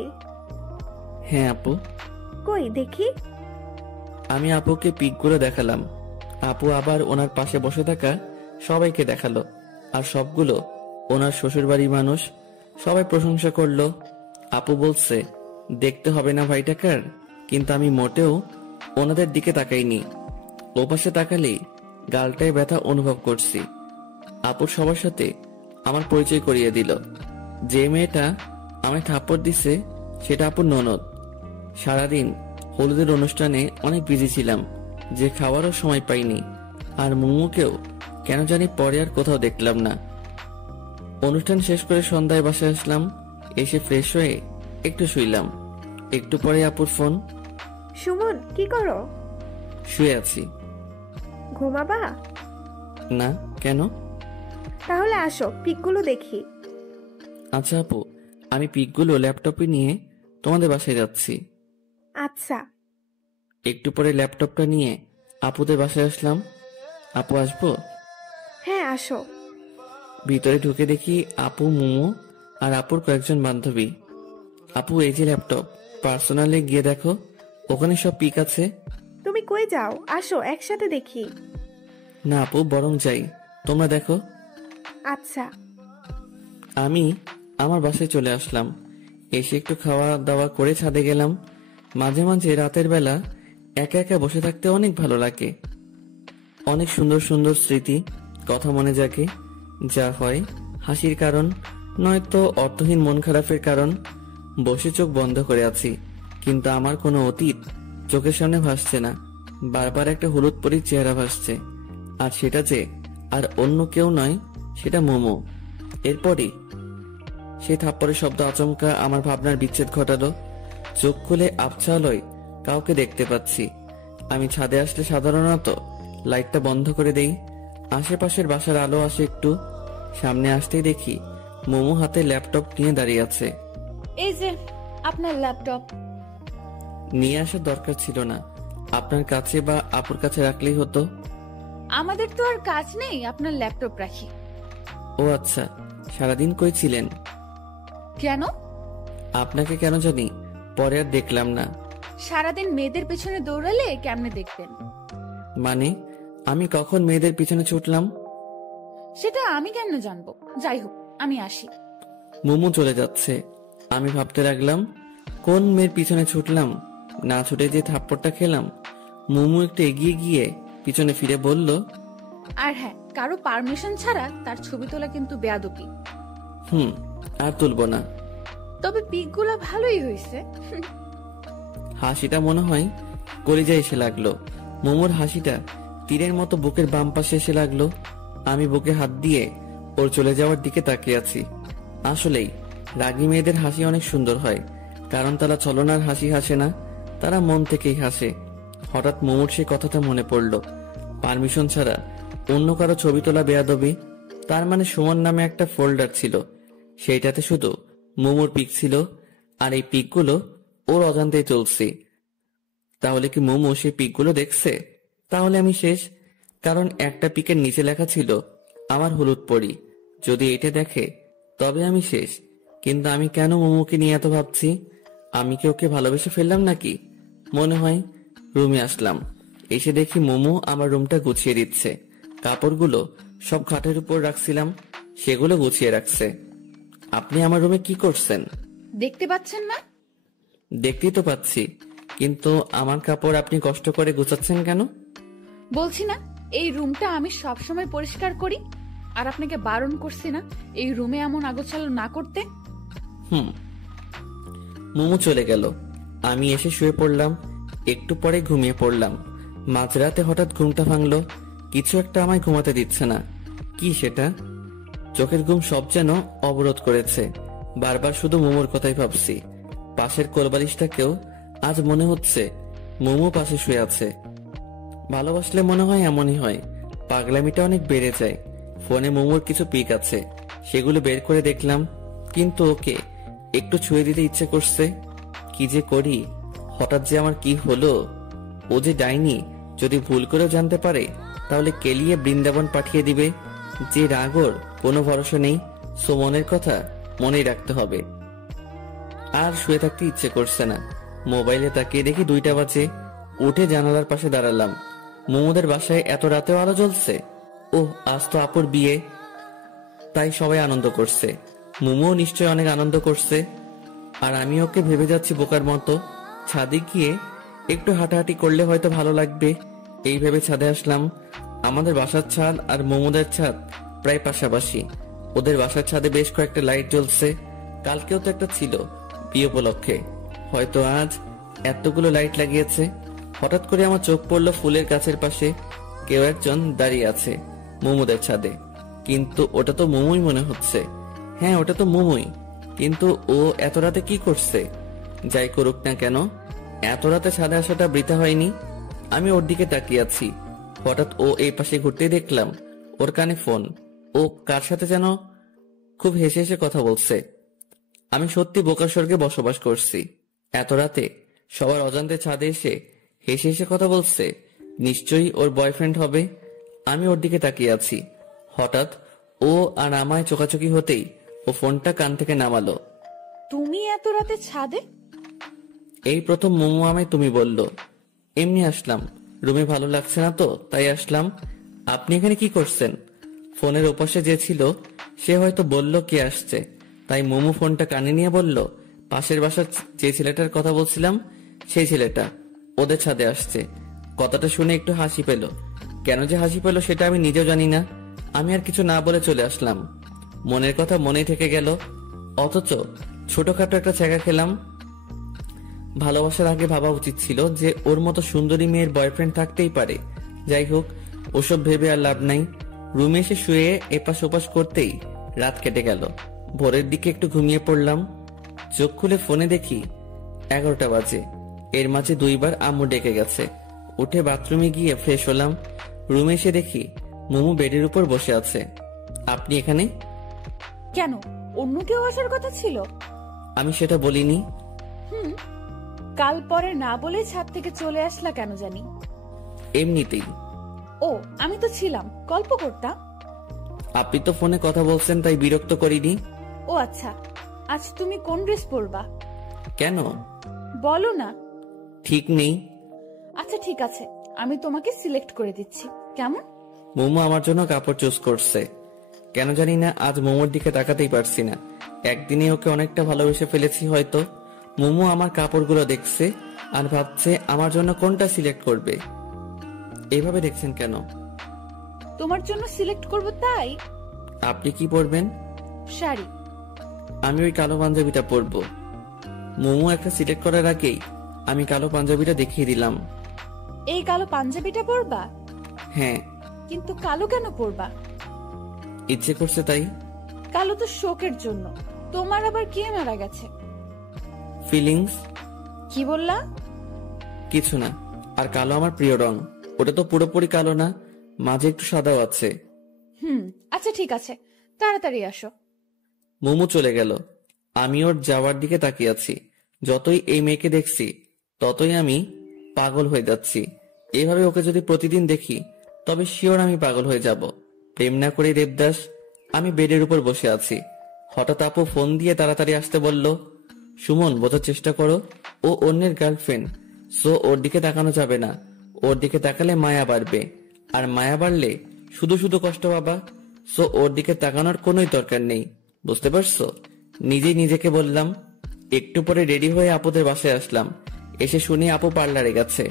হ্যাঁ আপু। কই দেখি। আমি আপুকে পিকগুলো দেখালাম। আপু আবার ওনার পাশে বসে থাকা সবাইকে দেখালো, আর সবগুলো ওনার শ্বশুরবাড়ির মানুষ। সবাই প্রশংসা করলো। আপু বলছে দেখতে হবে না ভাইটাকার, কিন্তু আমি মোটেও ওনাদের দিকে তাকাইনি। ওপাশে তাকালেই গালটায় ব্যথা অনুভব করছি। আপুর সবার সাথে আমার পরিচয় করিয়ে দিল। যে মেয়েটা আমায় থাপ্পড় দিছে সেটা আপুর ননদ। সারাদিন হলুদের অনুষ্ঠানে অনেক বিজি ছিলাম, যে খাওয়ারও সময় পাইনি। আর মুমুকেও কেন জানি পরে আর কোথাও দেখলাম না। অনুষ্ঠান শেষ করে সন্ধ্যায় বাসায় আসলাম। এসে ফ্রেশ হয়ে একটু শুইলাম। একটু পরে আপুর ফোন। সুমন কি করো? শুয়ে আছি। ঘুমাবা? না, কেন? তাহলে আসো পিকগুলো দেখি। আচ্ছা আপু, আমি পিকগুলো ল্যাপটপে নিয়ে তোমাদের বাসায় যাচ্ছি। আচ্ছা। একটু পরে ল্যাপটপটা নিয়ে আপুদের বাসায় আসলাম। আপু আসবো? হ্যাঁ আসো। ভিতরে ঢুকে দেখি আপু, মুমু আর আপুর কয়েকজন বান্ধবী। আপু এই যে ল্যাপটপ, পার্সোনালে গিয়ে দেখো, ওখানে সব পিক আছে। তুমি কই যাও, আসো একসাথে দেখি। না আপু, বরং যাই, তোমরা দেখো। আচ্ছা। আমি আমার বাসায় চলে আসলাম। এসে একটু খাওয়া দাওয়া করে ছাদে গেলাম। মাঝে মাঝে রাতের বেলা একা একা বসে থাকতে অনেক ভালো লাগে। অনেক সুন্দর সুন্দর স্মৃতি, কথা মনে জাগে। যা হয় হাসির কারণ, নয়তো অর্থহীন মন খারাপের কারণ। বসে চোখ বন্ধ করে আছি, কিন্তু আমার কোনো অতীত চোখের সামনে ভাসছে না। বারবার একটা হলুদ পরীর চেহারা ভাসছে, আর সেটা যে আর অন্য কেউ নয়, সেটা মোমো। এরপরই সেই থাপ্পড়ের শব্দ আচমকা আমার ভাবনার বিচ্ছেদ ঘটালো। চোখ খুলে আবছা আলোয় কাউকে দেখতে পাচ্ছি। আমি ছাদে আসলে সাধারণত লাইটটা বন্ধ করে দেই। আশেপাশের বাসার আলো আসে একটু। সামনে আসতেই দেখি মোমো হাতে ল্যাপটপ নিয়ে দাঁড়িয়ে আছে। এই যে আপনার ল্যাপটপ। নিয়ে আসার দরকার ছিল না, আপনার কাছে বা আপুর কাছে রাখলেই হতো। আমাদের তো আর কাজ নেই আপনার ল্যাপটপ রাখি। ও আচ্ছা, সারাদিন কই ছিলেন? কেন? আপনাকে কেন জানি পরে আর দেখলাম না। সারাদিন মেয়েদের পেছনে দৌড়ালে কেমনে দেখবেন? মানে আমি কখন মেয়েদের পিছনে ছুটলাম? সেটা আমি কেন জানবো? যাই হোক, আমি আসি। মোমো চলে যাচ্ছে। আমি ভাবতে লাগলাম কোন মেয়ের পিছনে ছুটলাম, না ছুটে যে থাপ্পড়টা খেলাম। মোমো একটু এগিয়ে গিয়ে পিছনে ফিরে বলল, আর হ্যাঁ, কারো পারমিশন ছাড়া তার ছবি তোলা কিন্তু বেয়াদবি। আর তুলব না। তবে পিকগুলা ভালোই হয়েছে। হাসিটা মনে হয় কলিজায় এসে লাগলো। মোমোর হাসিটা তীরের মতো বুকের বাম পাশে এসে লাগলো। আমি বুকে হাত দিয়ে ওর চলে যাওয়ার দিকে তাকিয়ে আছি। আসলেই রাগী মেয়েদের হাসি অনেক সুন্দর হয়, কারণ তারা ছলনার হাসি হাসে না, তারা মন থেকেই হাসে। হঠাৎ মোমোর সে কথাটা মনে পড়লো, পারমিশন ছাড়া অন্য কারো ছবি তোলা বেয়াদবি। তার মানে সুমন নামে একটা ফোল্ডার ছিল, সেইটাতে শুধু মোমোর পিক ছিল, আর এই পিকগুলো ওর অজান্তেই চলছে। তাহলে কি মোমো সেই পিকগুলো দেখছে? তাহলে আমি শেষ, কারণ একটা পিকের নিচে লেখা ছিল আমার হলুদ পরি। যদি এটা দেখে তবে আমি শেষ। কিন্তু আমি কেন মোমোকে নিয়ে এত ভাবছি? আমি কি ওকে ভালোবেসে ফেললাম নাকি? মনে হয় রুমে আসলাম। এসে দেখি মোমো আমার রুমটা গুছিয়ে দিচ্ছে। কাপড়গুলো সব খাটের উপর রাখছিলাম, সেগুলো গুছিয়ে রাখছে। আপনি আমার রুমে কি করছেন? দেখতে পাচ্ছেন না? দেখতেই তো পাচ্ছি, কিন্তু আমার কাপড় আপনি কষ্ট করে গুছাচ্ছেন কেন? বলছি না এই রুমটা আমি সব সময় পরিষ্কার করি, আর আপনাকে বারণ করছি না এই রুমে এমন আগোছালো না করতে। মোমো চলে গেল। আমি এসে শুয়ে পড়লাম। একটু পরে ঘুমিয়ে পড়লাম। মাঝরাতে হঠাৎ ঘুমটা ভাঙলো। কিছু একটা আমায় ঘুমাতে দিচ্ছে না। কি সেটা? চোখের ঘুম সব যেন অবরোধ করেছে। বারবার শুধু মোমোর কথাই ভাবছি। পাশের কোলবালিশটাকেও আজ মনে হচ্ছে মোমো পাশে শুয়ে আছে। ভালোবাসলে মনে হয় এমনই হয়, পাগলামিটা অনেক বেড়ে যায়। ফোনে মোমোর কিছু পিক আছে, সেগুলো বের করে দেখলাম, কিন্তু ওকে একটু ছুঁয়ে দিতে ইচ্ছে করছে। কি যে করি, হঠাৎ যে আমার কি হলো? ও যে ডাইনি, যদি ভুল করেও জানতে পারে তাহলে কেলিয়ে বৃন্দাবন পাঠিয়ে দিবে। যে রাগর কোনো ভরসা নেই। সো মনের কথা মনেই রাখতে হবে। আর শুয়ে থাকতে ইচ্ছে করছে না। মোবাইলে তাকিয়ে দেখি 2টা বাজে। উঠে জানালার পাশে দাঁড়ালাম। মোমোদের বাসায় এত রাতেও আলো জ্বলছে। ওহ, আজ তো আপুর বিয়ে, তাই সবাই আনন্দ করছে। মোমো নিশ্চয় অনেক আনন্দ করছে। আর আমি ওকে ভেবে যাচ্ছি বোকার মতো। ছাদে গিয়ে একটু হাঁটাহাঁটি করলে হয়তো ভালো লাগবে, এই ভেবে ছাদে আসলাম। আমাদের বাসার ছাদ আর মোমোদের ছাদ প্রায় পাশাপাশি। ওদের বাসার ছাদে বেশ কয়েকটা লাইট জ্বলছে। কালকেও তো একটা ছিল বিয়ে উপলক্ষে, হয়তো আজ এতগুলো লাইট লাগিয়েছে। হঠাৎ করে আমার চোখ পড়লো ফুলের গাছের পাশে কেউ একজন দাঁড়িয়ে আছে মোমোদের ছাদে। কিন্তু ওটা তো মোমোই মনে হচ্ছে। হ্যাঁ, ওটা তো মোমোই, কিন্তু ও এত রাতে কি করছে? যাই করুক না কেন, এত রাতে ছাদে আসাটা বৃথা হয়নি। আমি ওর দিকে তাকিয়ে আছি। হঠাৎ ও এই পাশে ঘুরতেই দেখলাম ওর কানে ফোন। ও কার সাথে যেন খুব হেসে হেসে কথা বলছে। আমি সত্যি বোকার স্বর্গে বসবাস করছি। এত রাতে সবার অজান্তে ছাদে এসে হেসে হেসে কথা বলছে। নিশ্চয়ই ওর বয়ফ্রেন্ড হবে। আমি ওর দিকে তাকিয়ে আছি। হঠাৎ ও আর আমায় চোখাচোখি হতেই ও ফোনটা কান থেকে নামালো। তুমি এত রাতে ছাদে? এই প্রথম মোমো আমায় তুমি বলল। এমনি আসলাম, রুমে ভালো লাগছে না তো তাই আসলাম। আপনি এখানে কি করছেন? ফোনের ওপাশে যে ছিল সে হয়তো বলল কে আসছে, তাই মোমো ফোনটা কানে নিয়ে বলল, পাশের বাসার যে ছেলেটার কথা বলছিলাম সেই ছেলেটা ওদের ছাদে আসছে। কথাটা শুনে একটু হাসি পেল। কেন যে হাসি পেল সেটা আমি নিজেও জানি না। আমি আর কিছু না বলে চলে আসলাম। মনের কথা মনেই থেকে গেল, অথচ ছোটখাটো একটা ছ্যাঁকা খেলাম। ভালোবাসার আগে ভাবা উচিত ছিল যে ওর মতো সুন্দরী মেয়ের বয়ফ্রেন্ড থাকতেই পারে। যাই হোক, ওসব ভেবে আর লাভ নাই। রুমে এসে শুয়ে এপাশ ওপাশ করতেই রাত কেটে গেল। ভোরের দিকে একটু ঘুমিয়ে পড়লাম। চোখ খুলে ফোনে দেখি 11টা বাজে। এর মাঝে 2বার আম্মু ডেকে গেছে। উঠে বাথরুমে গিয়ে ফ্রেশ হলাম। রুমে এসে দেখি মোমো বেডের উপর বসে আছে। আপনি এখানে? কেন, অন্য কেউ আসার কথা ছিল? আমি সেটা বলিনি। কাল পরে না বলে ছাদ থেকে চলে আসলা কেন জানি? এমনিতেই। ও, আমি তো ছিলাম, গল্প করতাম। আপনি তো ফোনে কথা বলছেন তাই বিরক্ত করিনি। ও আচ্ছা, আজ তুমি কোন ড্রেস পরবা? কেন? বলো না। ঠিক নেই। আচ্ছা ঠিক আছে, আমি তোমাকে সিলেক্ট করে দিচ্ছি, কেমন? মোমো আমার জন্য কাপড় চুজ করছে। কেন জানি না আজ মোমোর দিকে তাকাতেই পারছি না। একদিনে ওকে অনেকটা ভালোবেসে ফেলেছি হয়তো। মোমো আমার কাপড়গুলো দেখছে আর ভাবছে আমার জন্য কোনটা সিলেক্ট করবে। এইভাবে দেখছেন কেন? তোমার জন্য সিলেক্ট করব তাই। আপনি কি পরবেন? শাড়ি। আমি ওই কালো পাঞ্জাবিটা পরবো। মোমো একটা সিলেক্ট করার আগেই আমি কালো পাঞ্জাবিটা দেখিয়ে দিলাম। এই কালো পাঞ্জাবিটা পরবা? হ্যাঁ। কিন্তু কালো কেন পরবা? ইচ্ছে করছে তাই। কালো তো শোকের জন্য। তোমার আবার কে মারা গেছে? ফিলিংস। কি বললা? কিছু না। আর কালো আমার প্রিয় রং। ওটা তো পুরোপুরি কালো না, মাঝে একটু সাদাও আছে। আচ্ছা ঠিক আছে, তাড়াতাড়ি আসো। মোমো চলে গেল। আমি ওর যাওয়ার দিকে তাকিয়ে আছি। যতই এই মেয়েকে দেখছি ততই আমি পাগল হয়ে যাচ্ছি। এভাবে ওকে যদি প্রতিদিন দেখি তবে শিওর আমি পাগল হয়ে যাব। প্রেম না করে দেবদাস। আমি বেডের উপর বসে আছি। হঠাৎ আপু ফোন দিয়ে তাড়াতাড়ি আসতে বলল। সুমন, বোঝার চেষ্টা করো, ও অন্যের গার্লফ্রেন্ড। সো ওর দিকে তাকানো যাবে না। ওর দিকে তাকালে মায়া বাড়বে, আর মায়া বাড়লে শুধু শুধু কষ্ট পাবা। সো ওর দিকে তাকানোর কোনোই দরকার নেই, বুঝতে পারছো? নিজেই নিজেকে বললাম। একটু পরে রেডি হয়ে আপুদের বাসায় আসলাম। এসে শুনি আপু পার্লারে গেছে।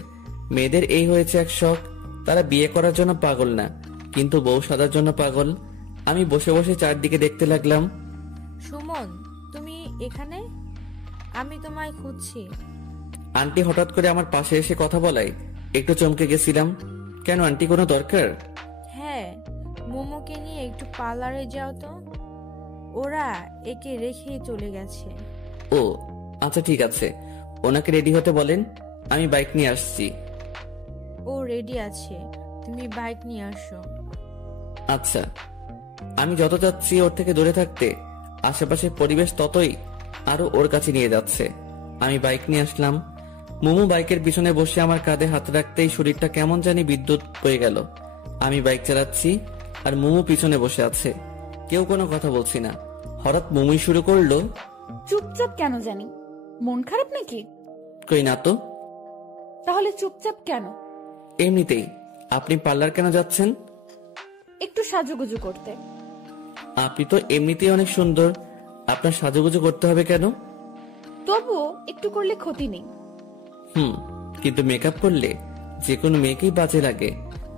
মেয়েদের এই হয়েছে এক শখ, তারা বিয়ে করার জন্য পাগল না, কিন্তু বউ সাজার জন্য পাগল। আমি বসে বসে চারদিকে দেখতে লাগলাম। সুমন, তুমি এখানে? আমি তোমায় খুঁজছি। আন্টি হঠাৎ করে আমার পাশে এসে কথা বলায় একটু চমকে গেছিলাম। কেন আন্টি, কোনো দরকার? হ্যাঁ, মোমোকে নিয়ে একটু পার্লারে যাও তো। ওরা একে রেখেই চলে গেছে। ও আচ্ছা ঠিক আছে, ওনাকে রেডি হতে বলেন, আমি বাইক নিয়ে আসছি। ও রেডি আছে, তুমি বাইক নিয়ে আসো। আচ্ছা। আমি যত যাচ্ছি ওর থেকে দূরে থাকতে, আশেপাশের পরিবেশ ততই আরো ওর কাছে নিয়ে যাচ্ছে। আমি বাইক নিয়ে আসলাম। মোমো বাইকের পিছনে বসে আমার কাঁধে হাত রাখতেই শরীরটা কেমন জানি বিদ্যুৎ বয়ে গেল। আমি বাইক চালাচ্ছি আর মোমো পিছনে বসে আছে, কেউ কোনো কথা বলছি না। হঠাৎ মোমোই শুরু করলো, চুপচাপ কেন জানি? মন খারাপ নাকি? কই না তো। তাহলে চুপচাপ কেন? এমনিতেই। আপনি পার্লার কেন যাচ্ছেন? একটু সাজুগুজু করতে। আপনি তো এমনিতেই অনেক সুন্দর, আপনার সাজুগুজু করতে হবে কেন? তবুও একটু করলে ক্ষতি নেই। কিন্তু মেকআপ করলে যে কোনো মেয়েকেই বাজে লাগে।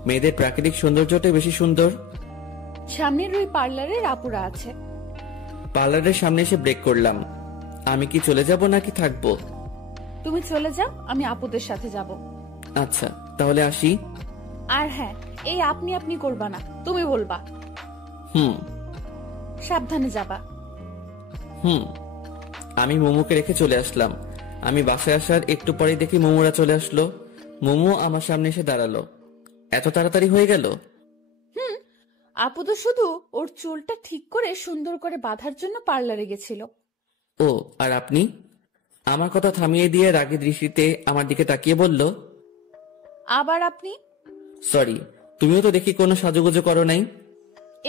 মেয়েদের প্রাকৃতিক সৌন্দর্যটাই বেশি সুন্দর। সামনের ওই পার্লারের আপুরা আছে। পার্লারের সামনে এসে ব্রেক করলাম। আমি কি চলে যাব নাকি থাকবো? তুমি চলে যাও, আমি আপুদের সাথে যাব। আচ্ছা তাহলে আসি। আর হ্যাঁ, এই আপনি আপনি করবা না, তুমি বলবা। হুম সাবধানে যাবা। আমি মোমোকে রেখে চলে আসলাম। আমি বাসায় আসার একটু পরেই দেখি মোমোরা চলে আসলো। মোমো আমার সামনে এসে দাঁড়ালো। এত তাড়াতাড়ি হয়ে গেল? আপু তো শুধু ওর চুলটা ঠিক করে সুন্দর করে বাঁধার জন্য পার্লারে গেছিল। ও আর আপনি? আমার কথা থামিয়ে দিয়ে রাগী দৃষ্টিতে আমার দিকে তাকিয়ে বলল, আবার আপনি? সরি, তুমিও তো দেখি কোনো সাজুগুজু করো নাই।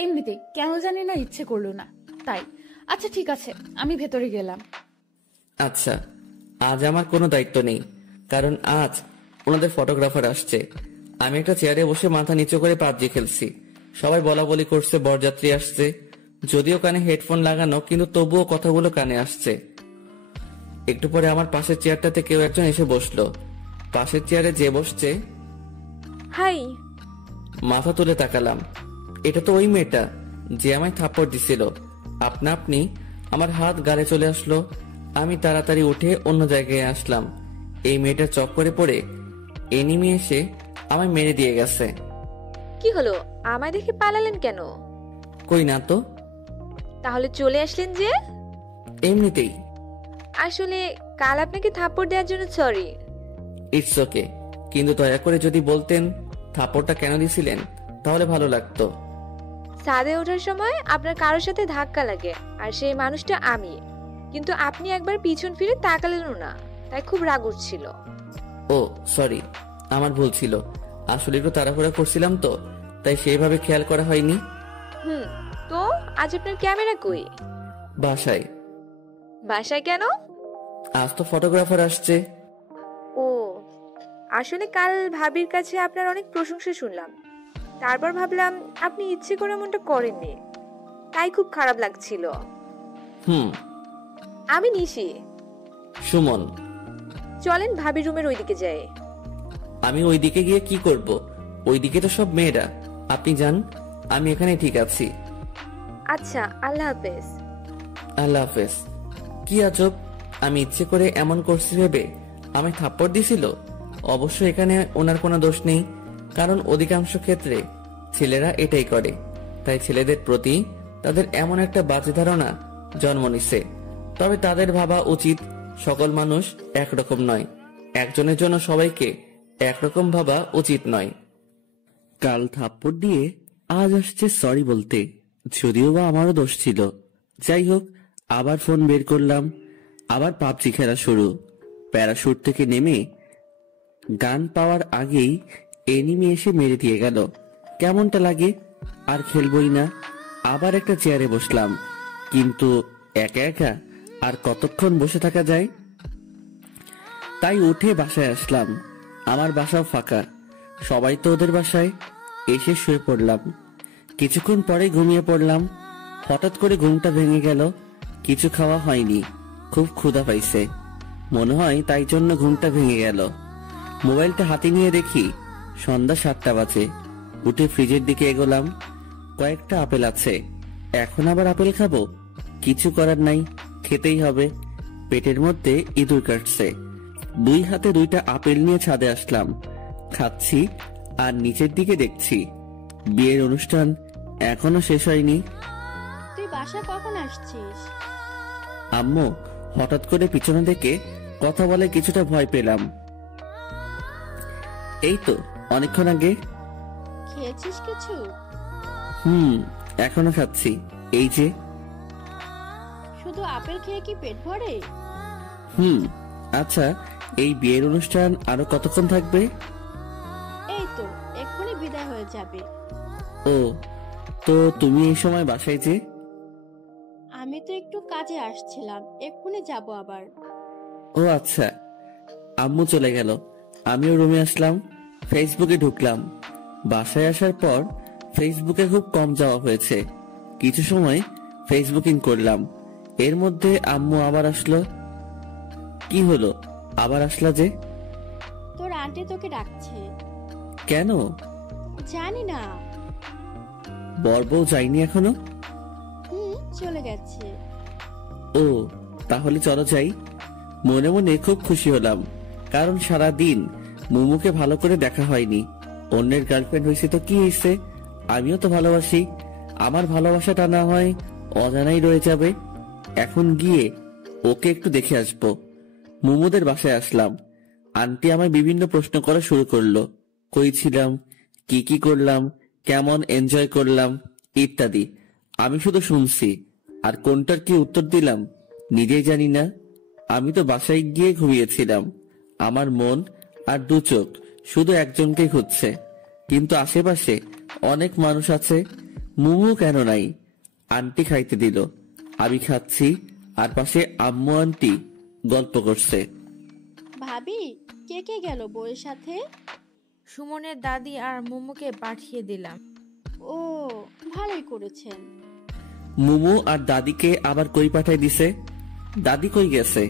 এমনিতে কেন জানি না, ইচ্ছে করলো না তাই। আচ্ছা ঠিক আছে, আমি ভেতরে গেলাম। আচ্ছা, আজ আমার কোনো দায়িত্ব নেই, কারণ আজ ওনাদের ফটোগ্রাফার আসছে। আমি একটা চেয়ারে বসে মাথা নিচু করে পাবজি খেলছি। সবাই বলা বলি করছে বরযাত্রী আসছে। যদিও কানে হেডফোন লাগানো, কিন্তু তবুও কথাগুলো কানে আসছে। একটু পরে আমার পাশের চেয়ারটাতে কেউ একজন এসে বসলো। পাশের চেয়ারে যে বসছে, হাই। মাথা তুলে তাকালাম। এটা তো ওই মেয়েটা যে আমায় থাপ্পড় দিছিল। আপনা আপনি আমার হাত গালে চলে আসলো। আমি তাড়াতাড়ি উঠে অন্য জায়গায় আসলাম। এই মেয়েটার চক্করে পড়ে এনিমি এসে আমায় মেরে দিয়ে গেছে। কি হলো, আমায় দেখে পালালেন কেন? কই না তো। তাহলে চলে আসলেন যে? এমনিতেই। আসলে কাল আপনাকে থাপ্পড় দেওয়ার জন্য সরি। ইটস ওকে, কিন্তু দয়া করে যদি বলতেন থাপ্পড়টা কেন দিছিলেন তাহলে ভালো লাগতো। ছাদে ওঠার সময় আপনার কারোর সাথে ধাক্কা লাগে, আর সেই মানুষটা আমি। কিন্তু আপনি একবার পিছন ফিরে তাকালেনও না, তাই খুব রাগ উঠছিল। ও সরি, আমার ভুল ছিল। আসলে একটু তাড়াহুড়া করছিলাম তো, তাই সেইভাবে খেয়াল করা হয়নি। তো আজ আপনার ক্যামেরা কই? বাসায়। বাসায় কেন? আজ তো ফটোগ্রাফার আসছে। ও, আসলে কাল ভাবির কাছে আপনার অনেক প্রশংসা শুনলাম। তারপর ভাবলাম আপনি ইচ্ছে করে এমনটা করেননি, তাই খুব খারাপ লাগছিল। আমি নিশি। সুমন। চলেন ভাবির রুমের ওইদিকে যাই। আমি ওইদিকে গিয়ে কি করব? ওইদিকে তো সব মেয়েরা। আপনি যান, আমি এখানে ঠিক আছি। আচ্ছা, আল্লাহ হাফেজ। আল্লাহ হাফেজ। কি আজব, আমি ইচ্ছে করে এমন করছি ভেবে আমায় থাপ্পড় দিছিল। অবশ্য এখানে ওনার কোনো দোষ নেই, কারণ অধিকাংশ ক্ষেত্রে ছেলেরা এটাই করে। তাই ছেলেদের প্রতি তাদের এমন একটা বাজে ধারণা জন্ম নিছে। তবে তাদের ভাবা উচিত সকল মানুষ একরকম নয়। একজনের জন্য সবাইকে একরকম ভাবা উচিত নয়। কাল থাপ্পড় দিয়ে আজ আসছে সরি বলতে, যদিও বা আমারও দোষ ছিল। যাই হোক, আবার ফোন বের করলাম। আবার পাবজি খেলা শুরু। প্যারাশুট থেকে নেমে গান পাওয়ার আগেই এনিমি এসে মেরে দিয়ে গেল। কেমনটা লাগে? আর খেলবই না। আবার একটা চেয়ারে বসলাম, কিন্তু একা একা আর কতক্ষণ বসে থাকা যায়? তাই উঠে বাসায় আসলাম। আমার বাসাও ফাঁকা, সবাই তো ওদের বাসায়। এসে শুয়ে পড়লাম। কিছুক্ষণ পরে ঘুমিয়ে পড়লাম। হঠাৎ করে ঘুমটা ভেঙে গেল। কিছু খাওয়া হয়নি, খুব ক্ষুধা পাইছে মনে হয়, তাই জন্য ঘুমটা ভেঙে গেল। মোবাইলটা হাতে নিয়ে দেখি সন্ধ্যা 7টা বাজে। উঠে ফ্রিজের দিকে এগোলাম। কয়েকটা আপেল আছে, এখন আবার আপেল খাবো? কিছু করার নাই, খেতেই হবে। পেটের মধ্যে ইঁদুর কাটছে। 2 হাতে 2টা আপেল নিয়ে ছাদে আসলাম। খাচ্ছি আর নিচের দিকে দেখছি বিয়ের অনুষ্ঠান এখনো শেষ হয়নি। তুই বাসা কখন আসছিস? আম্মু হঠাৎ করে পিছনে থেকে কথা বলে কিছুটা ভয় পেলাম। এই তো অনেকক্ষণ আগে। খেয়েছিস কিছু? এখনো খাচ্ছি, এই যে। শুধু আপেল খেয়ে কি পেট ভরে? আচ্ছা, এই বিয়ের অনুষ্ঠান আরো কতক্ষণ থাকবে? এই তো এক্ষুনি বিদায় হয়ে যাবে। ও, তো তুমি এই সময় বাসায় যে? আমি তো একটু কাজে আসছিলাম, এক্ষুনি যাব আবার। ও আচ্ছা। আম্মু চলে গেল, আমিও রুমে আসলাম। ফেসবুকে ঢুকলাম। বাসায় আসার পর ফেসবুকে খুব কম যাওয়া হয়েছে। কিছু সময় ফেসবুকিং করলাম। এর মধ্যে আম্মু আবার আসলো। কি হলো, আবার আসলা যে? তোর আন্টি তোকে ডাকছে। কেন? জানি না। বর বউ যায়নি এখনো? চলে গেছে। ও, তাহলে চলো যাই। মনে মনে খুব খুশি হলাম, কারণ সারা দিন মুমুকে ভালো করে দেখা হয়নি। অন্যের গার্লফ্রেন্ড হয়েছে তো কি হয়েছে, আমিও তো ভালোবাসি। আমার ভালোবাসাটা না হয় অজানাই রয়ে যাবে। এখন গিয়ে ওকে একটু দেখে আসবো। মুমুদের বাসায় আসলাম। আন্টি আমায় বিভিন্ন প্রশ্ন করা শুরু করলো। কই ছিলাম, কি কি করলাম, কেমন এনজয় করলাম ইত্যাদি। আমি শুধু শুনছি, আর কোনটার কি উত্তর দিলাম নিজেই জানি না। আমি তো বাসায় গিয়ে ঘুমিয়েছিলাম। আমার মন আর 2 চোখ শুধু একজনকেই খুঁজছে, কিন্তু আশেপাশে অনেক মানুষ আছে। মুমু কেন নাই? আন্টি খাইতে দিল, আমি খাচ্ছি, আর পাশে আম্মু আন্টি গল্প করছে। ভাবি, কে কে গেল বউয়ের সাথে? সুমনের দাদি আর মোমোকে পাঠিয়ে দিলাম। ও, ভালোই করেছেন। মুমু আর দাদিকে আবার কই পাঠাই দিছে? দাদি কই গেছে?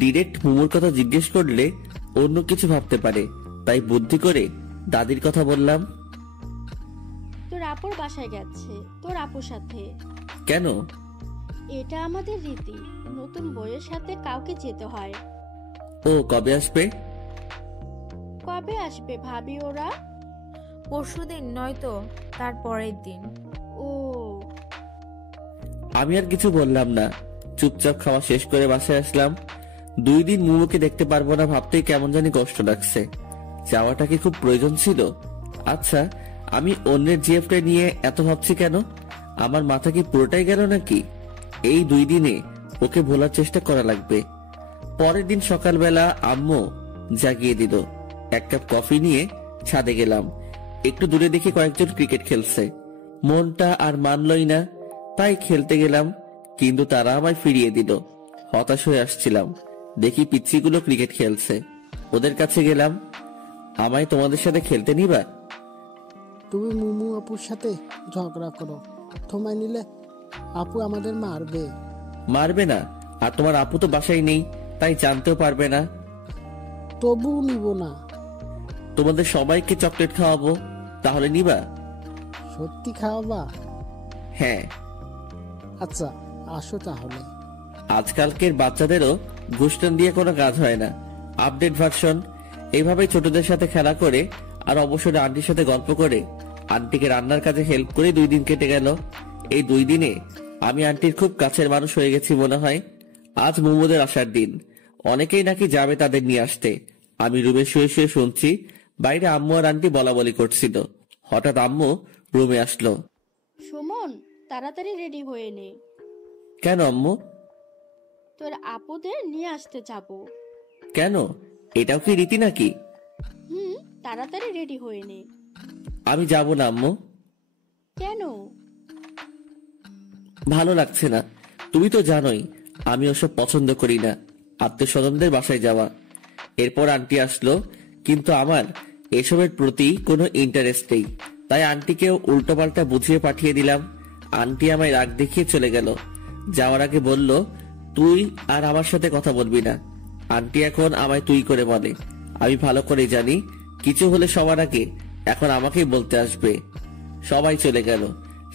ডিরেক্ট মুমুর কথা জিজ্ঞেস করলে অন্য কিছু ভাবতে পারে, তাই বুদ্ধি করে দাদির কথা বললাম। তোর আপুর বাসায় গেছে, তোর আপুর সাথে। কেন? এটা আমাদের রীতি, নতুন বউয়ের সাথে কাউকে যেতে হয়। ও, কবে আসবে? কবে আসবে ভাবি ওরা? পরশুদিন নয়তো তার পরের দিন। ও, আমি আর কিছু বললাম না, চুপচাপ খাওয়া শেষ করে বাসায় আসলাম। 2 দিন মুমুকে দেখতে পারবো না ভাবতেই কেমন জানি কষ্ট লাগছে। যাওয়াটা কি খুব প্রয়োজন ছিল? আচ্ছা, আমি অন্যের জিএফটা নিয়ে এত ভাবছি কেন? আমার মাথা কি পুরোটাই গেল নাকি? এই 2 দিনে ওকে ভোলার চেষ্টা করা লাগবে। পরের দিন সকালবেলা আম্মু জাগিয়ে দিল। 1 কাপ কফি নিয়ে ছাদে গেলাম। একটু দূরে দেখি কয়েকজন ক্রিকেট খেলছে। মনটা আর মানলই না, তাই খেলতে গেলাম, কিন্তু তারা আমায় ফিরিয়ে দিল। হতাশ হয়ে আসছিলাম, দেখি পিচ্ছিগুলো ক্রিকেট খেলছে। ওদের কাছে গেলাম। আমায় তোমাদের সাথে খেলতে নিবা? তুমি মুমু আপুর সাথে ঝগড়া করো, তোমায় নিলে আপু আমাদের মারবে। মারবে না, আর তোমার আপু তো বাসায় নেই, তাই জানতেও পারবে না। তবুও নিব না। তোমাদের সবাইকে চকলেট খাওয়াবো, তাহলে নিবা? সত্যি খাওয়াবা? হ্যাঁ। আচ্ছা, আসো তাহলে। আজকালকের বাচ্চাদেরও ঘুষটান দিয়ে কোনো কাজ হয় না, আপডেট ভার্সন। এইভাবেই ছোটদের সাথে খেলা করে আর অবসরে আন্টির সাথে গল্প করে আন্টিকে রান্নার কাজে হেল্প করে 2 দিন কেটে গেল। এই 2 দিনে আমি আন্টির খুব কাছের মানুষ হয়ে গেছি মনে হয়। আজ মোমোদের আসার দিন, অনেকেই নাকি যাবে তাদের নিয়ে আসতে। আমি রুমে শুয়ে শুয়ে শুনছি বাইরে আম্মু আর আন্টি বলা বলি করছিল। হঠাৎ আম্মু রুমে আসলো। সুমন, তাড়াতাড়ি রেডি হয়ে নে। কেন আম্মু? তোর আপুদের নিয়ে আসতে যাব। কেন? এটাও কি রীতি নাকি? তাড়াতাড়ি রেডি হয়ে নে। আমি যাব না আম্মু। কেন? ভালো লাগছে না। তুমি তো জানোই আমি ওসব পছন্দ করি না, আত্মীয় স্বজনদের বাসায় যাওয়া। এরপর আন্টি আসলো, কিন্তু আমার এসবের প্রতি কোনো ইন্টারেস্ট নেই, তাই আন্টিকেও উল্টোপাল্টা বুঝিয়ে পাঠিয়ে দিলাম। আন্টি আমায় রাগ দেখিয়ে চলে গেল। যাওয়ার আগে বলল, তুই আর আমার সাথে কথা বলবি না। আন্টি এখন আমায় তুই করে বলে। আমি ভালো করে জানি কিছু হলে সবার আগে এখন আমাকেই বলতে আসবে। সবাই চলে গেল।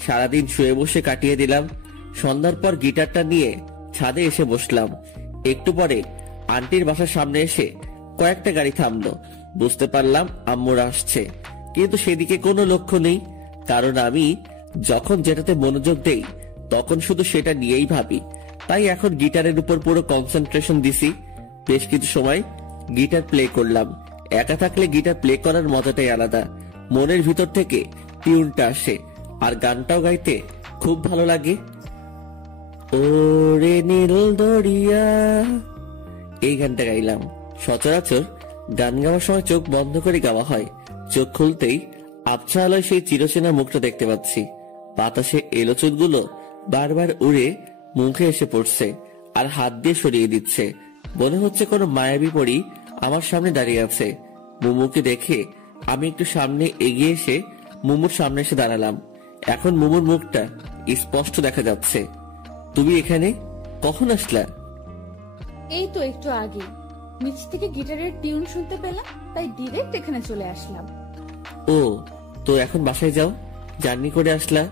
সারাদিন শুয়ে বসে কাটিয়ে দিলাম। সন্ধ্যার পর গিটারটা নিয়ে ছাদে এসে বসলাম। একটু পরে আন্টির বাসার সামনে এসে কয়েকটা গাড়ি থামলো। বুঝতে পারলাম আম্মুরা আসছে, কিন্তু সেদিকে কোনো লক্ষ্য নেই, কারণ আমি যখন যেটাতে মনোযোগ দেই তখন শুধু সেটা নিয়েই ভাবি। তাই এখন গিটারের উপর পুরো কনসেন্ট্রেশন দিছি। বেশ কিছু সময় গিটার প্লে করলাম। একা থাকলে গিটার প্লে করার মজাটাই আলাদা। মনের ভিতর থেকে টিউনটা আসে, আর গানটাও গাইতে খুব ভালো লাগে। ওরে নীল দরিয়া, এই গানটা গাইলাম। সচরাচর গান গাওয়ার সময় চোখ বন্ধ করে গাওয়া হয়। চোখ খুলতেই আবছা আলোয় সেই চিরচেনা মুখটা দেখতে পাচ্ছি। বাতাসে এলো চুলগুলো বারবার উড়ে মুখে এসে পড়ছে আর হাত দিয়ে সরিয়ে দিচ্ছে। মনে হচ্ছে কোনো মায়াবী পরী আমার সামনে দাঁড়িয়ে আছে। মুমুকে দেখে আমি একটু সামনে এগিয়ে এসে মুমুর সামনে এসে দাঁড়ালাম। এখন মুমুর মুখটা স্পষ্ট দেখা যাচ্ছে। তুমি এখানে কখন আসলা? এই তো একটু আগে নিচ থেকে গিটারের টিউন শুনতে পেলাম, তাই ডিরেক্ট এখানে চলে আসলাম। ও, তো এখন বাসায় যাও। জার্নি করে আসলা,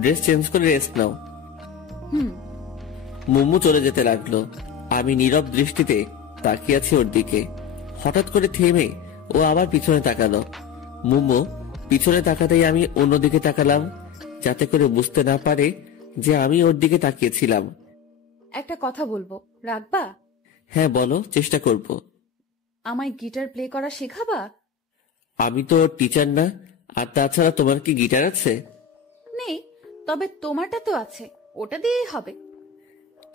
ড্রেস চেঞ্জ করে রেস্ট নাও। মুম্মু চলে যেতে লাগলো। আমি নীরব দৃষ্টিতে তাকিয়ে আছি ওর দিকে। হঠাৎ করে থেমে ও আবার পিছনে তাকালো। মুম্মু পিছনে তাকাতেই আমি অন্যদিকে তাকালাম, যাতে করে বুঝতে না পারে যে আমি ওর দিকে তাকিয়েছিলাম। একটা কথা বলবো, রাখবা? হ্যাঁ বলো, চেষ্টা করব। আমায় গিটার প্লে করা শেখাবা? আমি তো ওর টিচার না, আর তাছাড়া তোমার কি গিটার আছে? নেই, তবে তোমারটা তো আছে, ওটা দিয়েই হবে।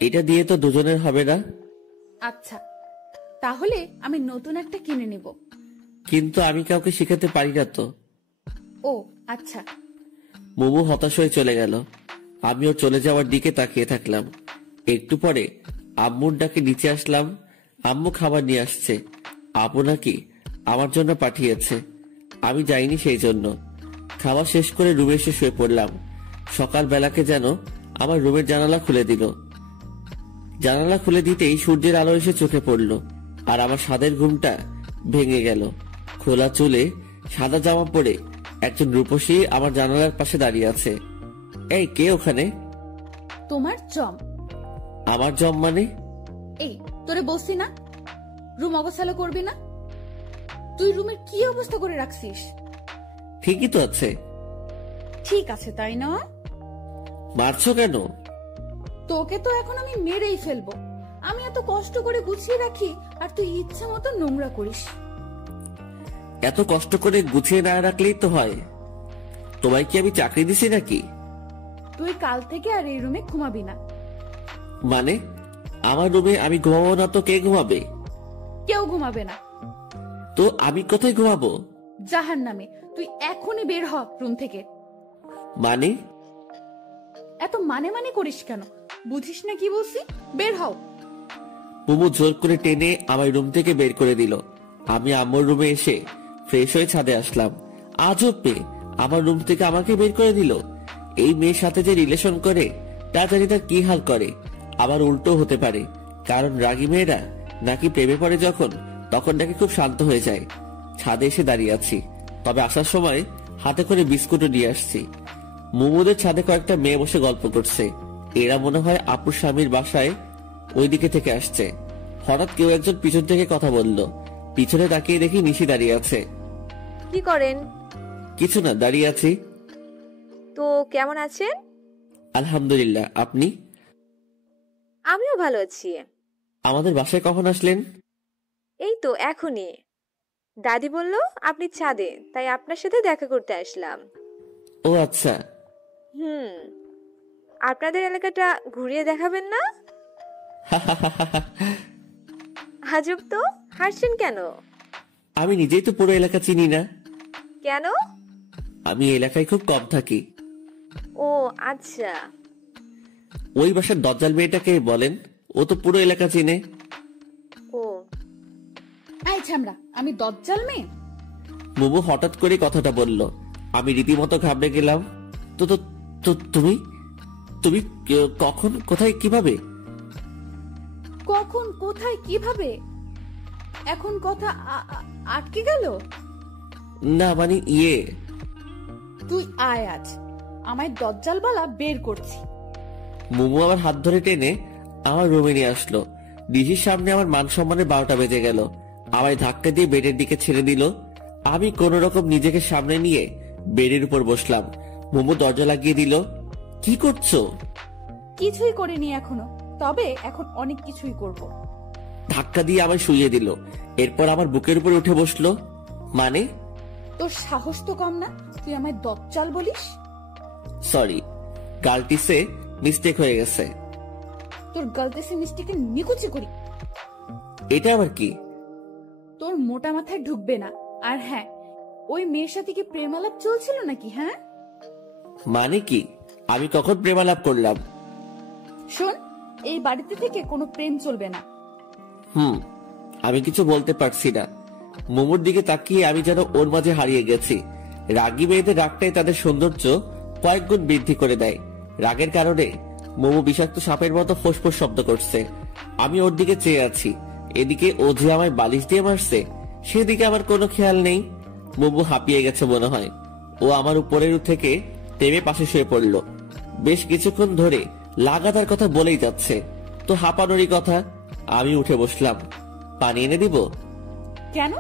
এটা দিয়ে তো দুজনের হবে না। আচ্ছা, তাহলে আমি নতুন একটা কিনে নেব। কিন্তু আমি কাউকে শেখাতে পারি না তো। ও আচ্ছা। মুমু হতাশ হয়ে চলে গেল। আমি ওর চলে যাওয়ার দিকে তাকিয়ে থাকলাম। একটু পরে আম্মুর ডাকে নিচে আসলাম। আম্মু খাবার নিয়ে আসছে। আপু নাকি আমার জন্য পাঠিয়েছে, আমি যাইনি সেই জন্য। খাওয়া শেষ করে রুমে এসে শুয়ে পড়লাম। সকালবেলাকে যেন আমার রুমের জানালা খুলে দিল। জানালা খুলে দিতেই সূর্যের আলো এসে চোখে পড়ল, আর আমার সাদের ঘুমটা ভেঙে গেল। খোলা চুলে সাদা জামা পরে একজন রূপসী আমার জানালার পাশে দাঁড়িয়ে আছে। এই, কে ওখানে? তোমার জম। আমার জম মানে? এই, তোরে বসছি না রুম অগোছালো করবি না? তুই রুমের কি অবস্থা করে রাখছিস? ঠিকই তো আছে। ঠিক আছে তাই না? মারছো কেন? তোকে তো এখন আমি মেরেই ফেলবো। আমি এত কষ্ট করে গুছিয়ে রাখি, আর তুই ইচ্ছা মতো নোংরা করিস। এত কষ্ট করে গুছিয়ে না রাখলেই তো হয়। তোমায় কি আমি চাকরি দিছি নাকি? তুই কাল থেকে আর এই রুমে ঘুমাবি না। মানে আমার রুমে আমি ঘুমাবো না তো কে ঘুমাবে? কেউ ঘুমাবে না। তো আমি কোথায় ঘুমাবো? জাহান্নামে। তুই এখনই বের হ রুম থেকে। মানে? এত মানে মানে করিস কেন? বুঝিস না কি বলছি? বের হও। মুমু জোর করে টেনে আমার রুম থেকে বের করে দিল। আমি আম্মুর রুমে এসে ফ্রেশ হয়ে ছাদে আসলাম। আজব মেয়ে, আমার রুম থেকে আমাকে বের করে দিল। এই মেয়ের সাথে যে রিলেশন করে তা জানি তার কি হাল করে। আবার উল্টো হতে পারে, কারণ রাগী মেয়েরা নাকি প্রেমে পড়ে যখন, তখন নাকি খুব শান্ত হয়ে যায়। ছাদে এসে দাঁড়িয়ে আছি, তবে আসার সময় হাতে করে বিস্কুটও নিয়ে আসছি। মুমুদের ছাদে কয়েকটা মেয়ে বসে গল্প করছে। এরা মনে হয় আপুর স্বামীর বাসায় ওইদিকে থেকে আসছে। হঠাৎ কেউ একজন পিছন থেকে কথা বলল। পিছনে তাকিয়ে দেখি নিশি দাঁড়িয়ে আছে। কি করেন? কিছু না, দাঁড়িয়ে আছি। তো কেমন আছেন? আলহামদুলিল্লাহ, আপনি? আমিও ভালো আছি। আমাদের বাসায় কখন আসলেন? এই তো এখনই। দাদি বলল আপনি ছাদে, তাই আপনার সাথে দেখা করতে আসলাম। ও আচ্ছা। আপনাদের এলাকাটা ঘুরিয়ে দেখাবেন না? আজব তো, হাসছেন কেন? আমি নিজেই তো পুরো এলাকা চিনি না। কেন? আমি এলাকায় খুব কম থাকি। ও আচ্ছা। ওই বাসার দজ্জাল মেয়েটাকে বলেন, ও তো পুরো এলাকা চিনে। ও এই ছ্যামড়া, আমি দজ্জাল মেয়ে? মোমো হঠাৎ করে কথাটা বলল। আমি রীতিমতো ঘাবড়ে গেলাম। তো তো তো তুমি তুমি কখন, কোথায়, কিভাবে? কখন, কোথায়, কিভাবে? এখন কথা আটকে গেল? না মানে তুই আয়, আজ আমায় দজ্জাল বলা বের করছি। মোমো আমার হাত ধরে টেনে আমার রুমে নিয়ে আসলো। ডিজির সামনে আমার মান সম্মানের 12টা বেজে গেল। আমায় ধাক্কা দিয়ে বেডের দিকে ছেড়ে দিল। আমি কোন রকম নিজেকে সামনে নিয়ে বেডের উপর বসলাম। মোমো দরজা লাগিয়ে দিল। কি করছো? কিছুই করিনি এখনো, তবে এখন অনেক কিছুই করব। ধাক্কা দিয়ে আমায় শুইয়ে দিল। এরপর আমার বুকের উপর উঠে বসলো। মানে? তোর সাহস তো কম না, তুই আমায় দজ্জাল বলিস? সরি, গালটিসে মিস্টেক হয়ে গেছে। তোর গলতিসে মিস্টেকে নিকুচি করি। এটা আবার কি? তোর মোটা মাথায় ঢুকবে না। আর হ্যাঁ, ওই মেয়ের সাথে কি প্রেমালাপ চলছিল নাকি? হ্যাঁ, মানে কি? আমি কখন প্রেমালাপ করলাম? শোন, এই বাড়িতে থেকে কোনো প্রেম চলবে না। আমি কিছু বলতে পারছি না। মোমোর দিকে তাকিয়ে আমি যেন ওর মাঝে হারিয়ে গেছি। রাগী মেয়েদের রাগটাই তাদের সৌন্দর্য কয়েক গুণ বৃদ্ধি করে দেয়। রাগের কারণে মোমো বিষাক্ত সাপের মতো ফোঁসফোঁস শব্দ করছে। আমি ওর দিকে চেয়ে আছি। এদিকে ও যে আমায় বালিশ দিয়ে মারছে, সেদিকে আমার কোনো খেয়াল নেই। মোমো হাঁপিয়ে গেছে মনে হয়। ও আমার উপরের থেকে টেনে পাশে শুয়ে পড়ল। বেশ কিছুক্ষণ ধরে লাগাতার কথা বলেই যাচ্ছে। তো হাঁপানোরই কথা। আমি উঠে বসলাম। পানি এনে দিব? কেন?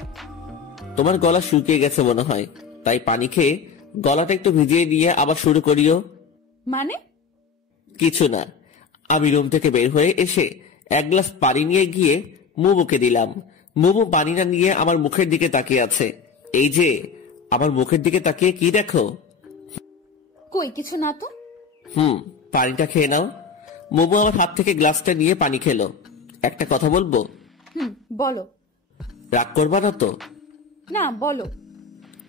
তোমার গলা শুকিয়ে গেছে মনে হয়, তাই পানি খেয়ে গলাটা একটু ভিজিয়ে নিয়ে আবার শুরু করিও। মানে? কিছু না। আমি রুম থেকে বের হয়ে এসে এক গ্লাস পানি নিয়ে গিয়ে মোমোকে দিলাম। মোমো পানি না নিয়ে আমার মুখের দিকে তাকিয়ে আছে। এই যে, আমার মুখের দিকে তাকিয়ে কি দেখো? কই কিছু না তো। পানিটা খেয়ে নাও। মোমো আমার হাত থেকে গ্লাসটা নিয়ে পানি খেলো। একটা কথা বলবো? বলো। রাগ করবা না তো? না, বলো।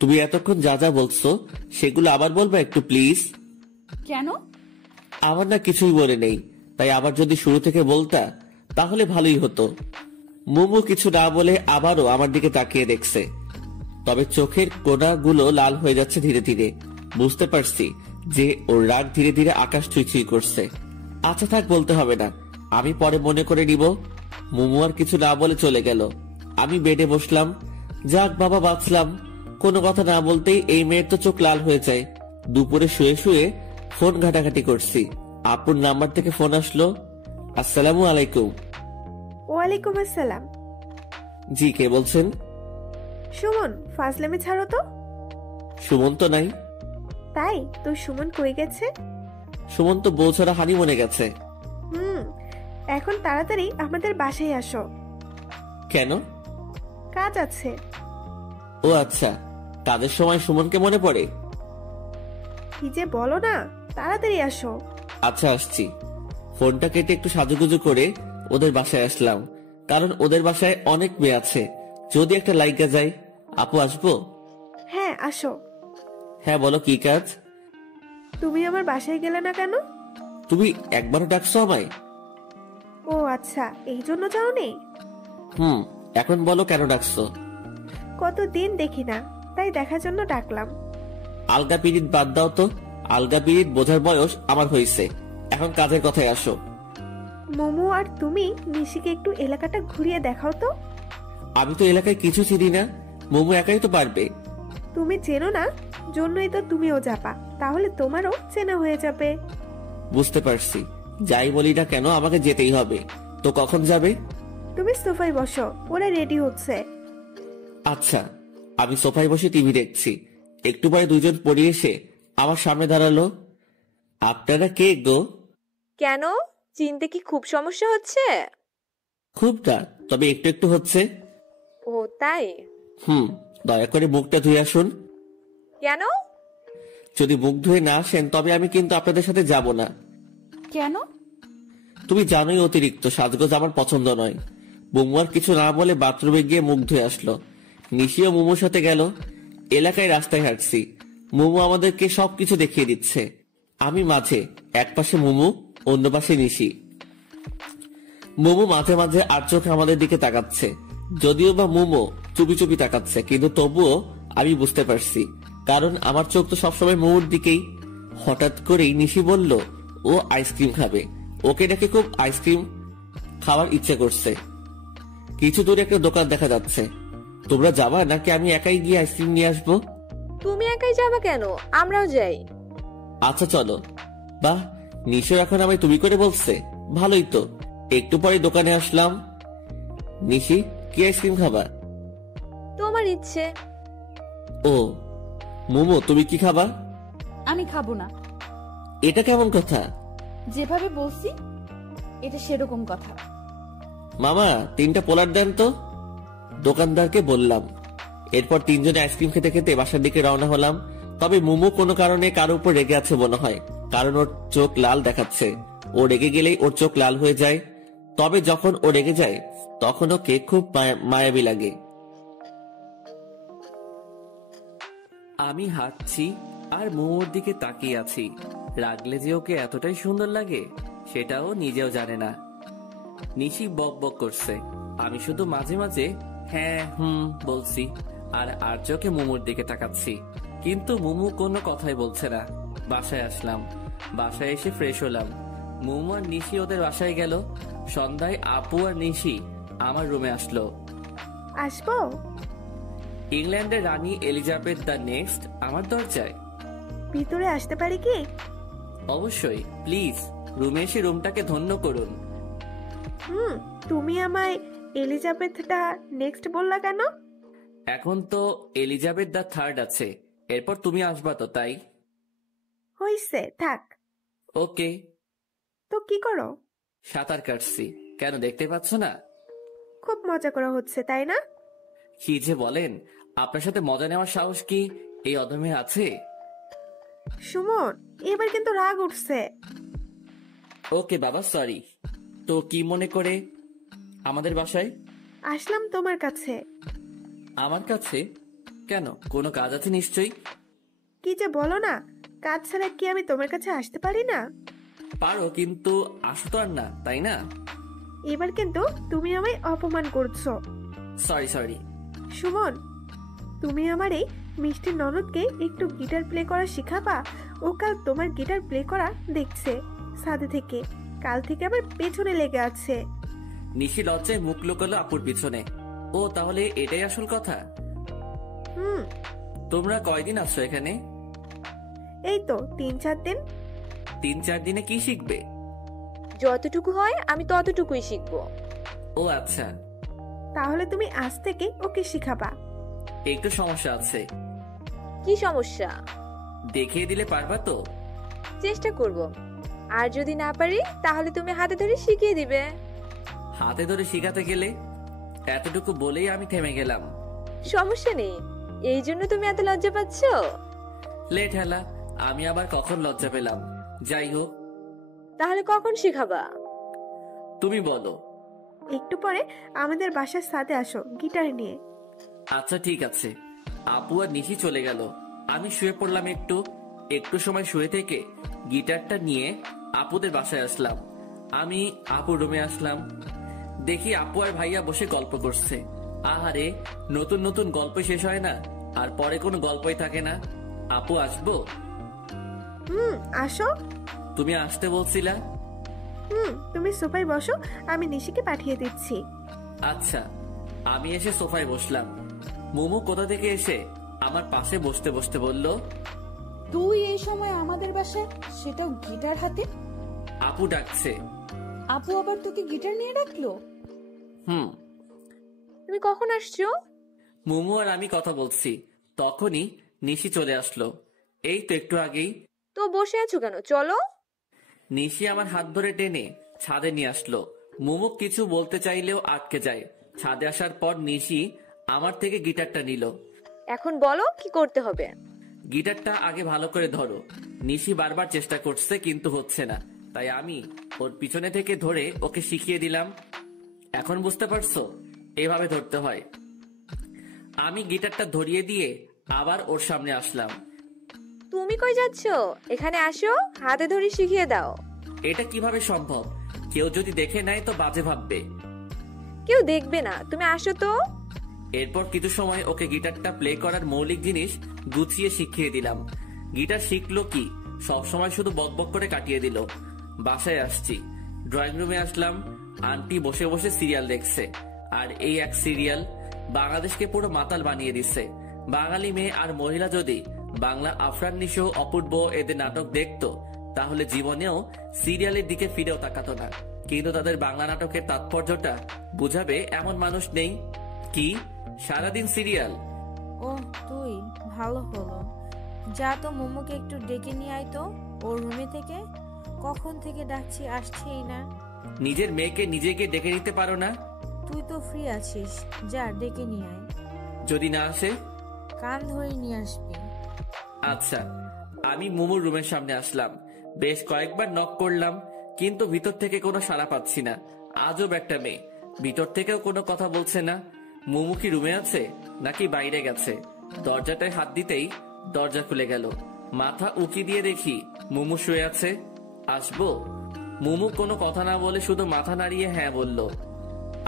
তুমি এতক্ষণ যা যা বলছো সেগুলো আবার বলবা একটু প্লিজ? কেন? আমার না কিছুই বলে নেই, তাই আবার যদি শুরু থেকে বলতা তাহলে ভালোই হতো। মোমো কিছু না বলে আবারও আমার দিকে তাকিয়ে দেখছে, তবে চোখের কোণাগুলো লাল হয়ে যাচ্ছে ধীরে ধীরে। বুঝতে পারছি যে ওর রাগ ধীরে ধীরে আকাশ ছুঁই করছে। আচ্ছা থাক, বলতে হবে না, আমি পরে মনে করে নিব। মোমো আর কিছু না বলে চলে গেল। আমি বেডে বসলাম। যাক বাবা, বাঁচলাম। কোনো কথা না বলতেই এই মেয়ের তো চোখ লাল হয়ে যায়। দুপুরে শুয়ে শুয়ে ফোন ঘাটাঘাটি করছি। আপুর নাম্বার থেকে ফোন আসলো। আসসালামু আলাইকুম। ওয়ালাইকুম আসসালাম। জি, কে বলছেন? সুমন, ফাজলামি ছাড়ো তো। সুমন তো নাই। তাই তো? সুমন কই গেছে? সুমন তো বউ ছাড়া হানিমুনে গেছে। এখন তাড়াতাড়ি আমাদের বাসায় আসো। কেন? কাজ আছে। ও আচ্ছা, কাজের সময় সুমনকে মনে পড়ে? কি যে বলো না, তাড়াতাড়ি আসো। আচ্ছা আসছি। ফোনটা কেটে একটু সাজুগুজু করে ওদের বাসায় আসলাম, কারণ ওদের বাসায় অনেক মেয়ে আছে, যদি একটা লাইগা যায়। আপু আসবো? হ্যাঁ আসো। হ্যাঁ বলো, কি কাজ? তুমি আমার বাসায় গেলে না কেন? তুমি একবারও ডাকছো আমায়? ও আচ্ছা, এই জন্য যাওনি? এখন বলো কেন ডাকছো? কতদিন দেখি না, তাই দেখার জন্য ডাকলাম। আলগা পিরিত বাদ দাও তো। আলগা পিরিত বোঝার বয়স আমার হয়েছে, এখন কাজের কথায় আসো। মোমো আর তুমি নিশিকে একটু এলাকাটা ঘুরিয়ে দেখাও তো। আমি তো এলাকায় কিছু চিনি না, মোমো একাই তো পারবে। তুমি চেনো না, জন্যই তো তুমিও যাবা, তাহলে তোমারও চেনা হয়ে যাবে। বুঝতে পারছি, যাই বলি না কেন আমাকে যেতেই হবে। তো কখন যাবে? তুমি সোফায় বসো, ওরা রেডি হচ্ছে। আচ্ছা। আমি সোফায় বসে টিভি দেখছি। একটু পরে দুজন পড়ে এসে আমার সামনে দাঁড়ালো। আপনারা কে গো? কেন, চিনতে কি খুব সমস্যা হচ্ছে? খুব না, তবে একটু একটু হচ্ছে। ও তাই? দয়া করে মুখটা ধুয়ে আসুন। কেন? যদি মুখ ধুয়ে না আসেন তবে আমি কিন্তু আপনাদের সাথে যাব না। কেন? তুমি জানোই অতিরিক্ত সাজগোজ আমার পছন্দ নয়। মোমো আর কিছু না বলে বাথরুমে গিয়ে মুখ ধুয়ে আসলো। নিশিও মোমোর সাথে গেল। এলাকায় রাস্তায় হাঁটছি, মোমো আমাদেরকে সবকিছু দেখিয়ে দিচ্ছে। আমি মাঝে, এক পাশে মোমো, অন্য পাশে নিশি। মোমো মাঝে মাঝে আর চোখে আমাদের দিকে তাকাচ্ছে, যদিও বা মোমো চুপি চুপি তাকাচ্ছে, কিন্তু তবুও আমি বুঝতে পারছি, কারণ আমার চোখ তো সবসময় মোমোর দিকেই। হঠাৎ করেই নিশি বলল ও আইসক্রিম খাবে, ওকে নাকি খুব আইসক্রিম খাওয়ার ইচ্ছে করছে। কিছু দূরে একটা দোকান দেখা যাচ্ছে। তোমরা যাবা নাকি আমি একাই গিয়ে আইসক্রিম নিয়ে আসবো? তুমি একাই যাবা কেন, আমরাও যাই। আচ্ছা চলো। বাহ, নিশো এখন আমায় তুমি করে বলছে, ভালোই তো। একটু পরে দোকানে আসলাম। নিশি, কি আইসক্রিম খাবা? তোমার ইচ্ছে। ও মোমো, তুমি কি খাবা? আমি খাবো না। এটা কেমন কথা? যেভাবে বলছি এটা সেরকম কথা। মামা, 3টা পোলার দেন তো। দোকানদারকে বললাম। এরপর 3 জনে আইসক্রিম খেতে খেতে বাসার দিকে রওনা হলাম। তবে মোমো কোনো কারণে কারো উপর রেগে আছে মনে হয়, কারণ ওর চোখ লাল দেখাচ্ছে। ও রেগে গেলেই ওর চোখ লাল হয়ে যায়। তবে যখন ও রেগে যায় তখন ওকে খুব মায়াবী লাগে। আমি হাঁটছি আর মোমোর দিকে তাকিয়ে আছি। রাগলে যে ওকে এতটাই সুন্দর লাগে সেটাও নিজেও জানে না। নিশি বক বক করছে, আমি শুধু মাঝে মাঝে হ্যাঁ বলছি আর আর্যকে মোমোর দিকে তাকাচ্ছি, কিন্তু মোমো কোনো কথাই বলছে না। বাসায় আসলাম। বাসায় এসে ফ্রেশ হলাম। মোমো আর নিশি ওদের বাসায় গেল। সন্ধ্যায় আপু আর নিশি আমার রুমে আসলো। আসবো? ইংল্যান্ডের রানী এলিজাবেথ দ্য নেক্সট আমার দরজায়। ভিতরে আসতে পারি কি? অবশ্যই, প্লিজ রুমে এসে রুমটাকে ধন্য করুন। তুমি আমায় এলিজাবেথটা নেক্সট বললা কেন? এখন তো এলিজাবেথ দ্য থার্ড আছে, এরপর তুমি আসবা তো, তাই। হইছে, থাক। ওকে। তো কি করো? সাঁতার কাটছি। কেন, দেখতে পাচ্ছ না? খুব মজা করা হচ্ছে, তাই না? কি যে বলেন, আপনার সাথে মজা নেওয়ার সাহস কি এই অদমে আছে? সুমন, এবার কিন্তু রাগ উঠছে। ওকে বাবা, সরি। তো কি মনে করে আমাদের বাসায় আসলাম তোমার কাছে। আমার কাছে কেন, কোনো কাজ আছে নিশ্চয়ই। কি যে বলো না, কাজ ছাড়া কি আমি তোমার কাছে আসতে পারি না? পারো, কিন্তু আসো তো আর না, তাই না? এবার কিন্তু তুমি আমায় অপমান করছো। সরি। সুমন, তুমি আমার এই মিষ্টি ননদকে একটু গিটার প্লে করা শিখাবা? ও কাল তোমার গিটার প্লে করা দেখছে ছাদে থেকে, কাল থেকে আমার পেছনে লেগে আছে। নিশি লজ্জায় মুখ লুকালো আপুর পিছনে। ও তাহলে এটাই আসল কথা। তোমরা কয়দিন আছো এখানে? এই তো 3-4 দিন। 3-4 দিনে কি শিখবে? যতটুকু হয় আমি ততটুকুই শিখবো। ও আচ্ছা। তাহলে তুমি আজ থেকে ওকে শিখাবা। একটু সমস্যা আছে। কি সমস্যা? দেখিয়ে দিলে পারবা তো? চেষ্টা করব, আর যদি না পারি তাহলে তুমি হাতে ধরে শিখিয়ে দিবে। হাতে ধরে শিখাতে গেলে? এতটুকু বলেই আমি থেমে গেলাম। সমস্যা নেই, এই জন্য তুমি এত লজ্জা পাচ্ছ? লেট হেলা, আমি আবার কখন লজ্জা পেলাম? যাই হোক। তাহলে কখন শিখাবা? তুমি বলো। একটু পরে আমাদের বাসার ছাদে আসো গিটার নিয়ে। আচ্ছা ঠিক আছে। আপু আর নিশি চলে গেল। আমি শুয়ে পড়লাম। একটু সময় শুয়ে থেকে গিটারটা নিয়ে আপুদের বাসায় আসলাম। আমি আপুর রুমে আসলাম। দেখি আপু আর ভাইয়া বসে গল্প করছে। আহারে, নতুন নতুন গল্প শেষ হয় না, আর পরে কোনো গল্পই থাকে না। আপু আসবো? আসো। তুমি আসতে বলছিলা? তুমি সোফায় বসো, আমি নিশিকে পাঠিয়ে দিচ্ছি। আচ্ছা। আমি এসে সোফায় বসলাম। মোমো কোথা থেকে এসে আমার পাশে বসতে বসতে বলল, তুই এই সময় আমাদের বাসায়, সেটাও গিটার হাতে? আপু ডাকছে। আপু আবার তোকে গিটার নিয়ে ডাকলো? তুমি কখন আসছো? মোমো আর আমি কথা বলছি, তখনই নিশি চলে আসলো। এই তো একটু আগেই। তো বসে আছো কেন, চলো। নিশি আমার হাত ধরে টেনে ছাদে নিয়ে আসলো। মোমো কিছু বলতে চাইলেও আটকে যায়। ছাদে আসার পর নিশি আমার থেকে গিটারটা নিল। এখন বলো কি করতে হবে। গিটারটা আগে ভালো করে ধরো। নিশি বারবার চেষ্টা করছে, কিন্তু হচ্ছে না। তাই আমি ওর পিছনে থেকে ধরে ওকে শিখিয়ে দিলাম। এখন বুঝতে পারছো, এভাবে ধরতে হয়। আমি গিটারটা ধরিয়ে দিয়ে আবার ওর সামনে আসলাম। তুমি কই যাচ্ছ? এখানে আসো, হাতে ধরে শিখিয়ে দাও। এটা কিভাবে সম্ভব? কেউ যদি দেখে নেয় তো বাজে ভাববে। কেউ দেখবে না, তুমি আসো তো। এরপর কিছু সময় ওকে গিটারটা প্লে করার মৌলিক জিনিস গুছিয়ে শিখিয়ে দিলাম। গিটার শিখলো কি, সবসময় শুধু বকবক করে কাটিয়ে দিল। বাসায় আসছি, ড্রয়িং রুমে আসলাম। আন্টি বসে বসে সিরিয়াল দেখছে, আর এই এক সিরিয়াল বাংলাদেশকে পুরো মাতাল বানিয়ে দিচ্ছে। বাঙালি মেয়ে আর মহিলা যদি বাংলা আফরান নিশো, অপূর্ব এদের নাটক দেখতো তাহলে জীবনেও সিরিয়ালের দিকে ফিরেও তাকাতো না। কিন্তু তাদের বাংলা নাটকের তাৎপর্যটা বুঝাবে এমন মানুষ নেই। কি সারাদিন সিরিয়াল? ও তুই, ভালো হলো। যা তো মোমোকে একটু ডেকে নিয়ে আয় তো ওর রুমে থেকে। কখন থেকে ডাকছি, আসছেই না। নিজের মেয়েকে নিজেকে ডেকে নিতে পারো না? তুই তো ফ্রি আছিস, যা ডেকে নিয়ে আয়। যদি না আসে? কান ধরে নিয়ে আসবি। আচ্ছা। আমি মুমুর রুমের সামনে আসলাম। বেশ কয়েকবার নক করলাম, কিন্তু ভিতর থেকে কোনো সাড়া পাচ্ছি না। আজব একটা মেয়ে, ভিতর থেকেও কোনো কথা বলছে না। মুমু কি রুমে আছে নাকি বাইরে গেছে? দরজাটায় হাত দিতেই দরজা খুলে গেল। মাথা উঁকি দিয়ে দেখি মুমু শুয়ে আছে। আসবো? মুমু কোনো কথা না বলে শুধু মাথা নাড়িয়ে হ্যাঁ বলল।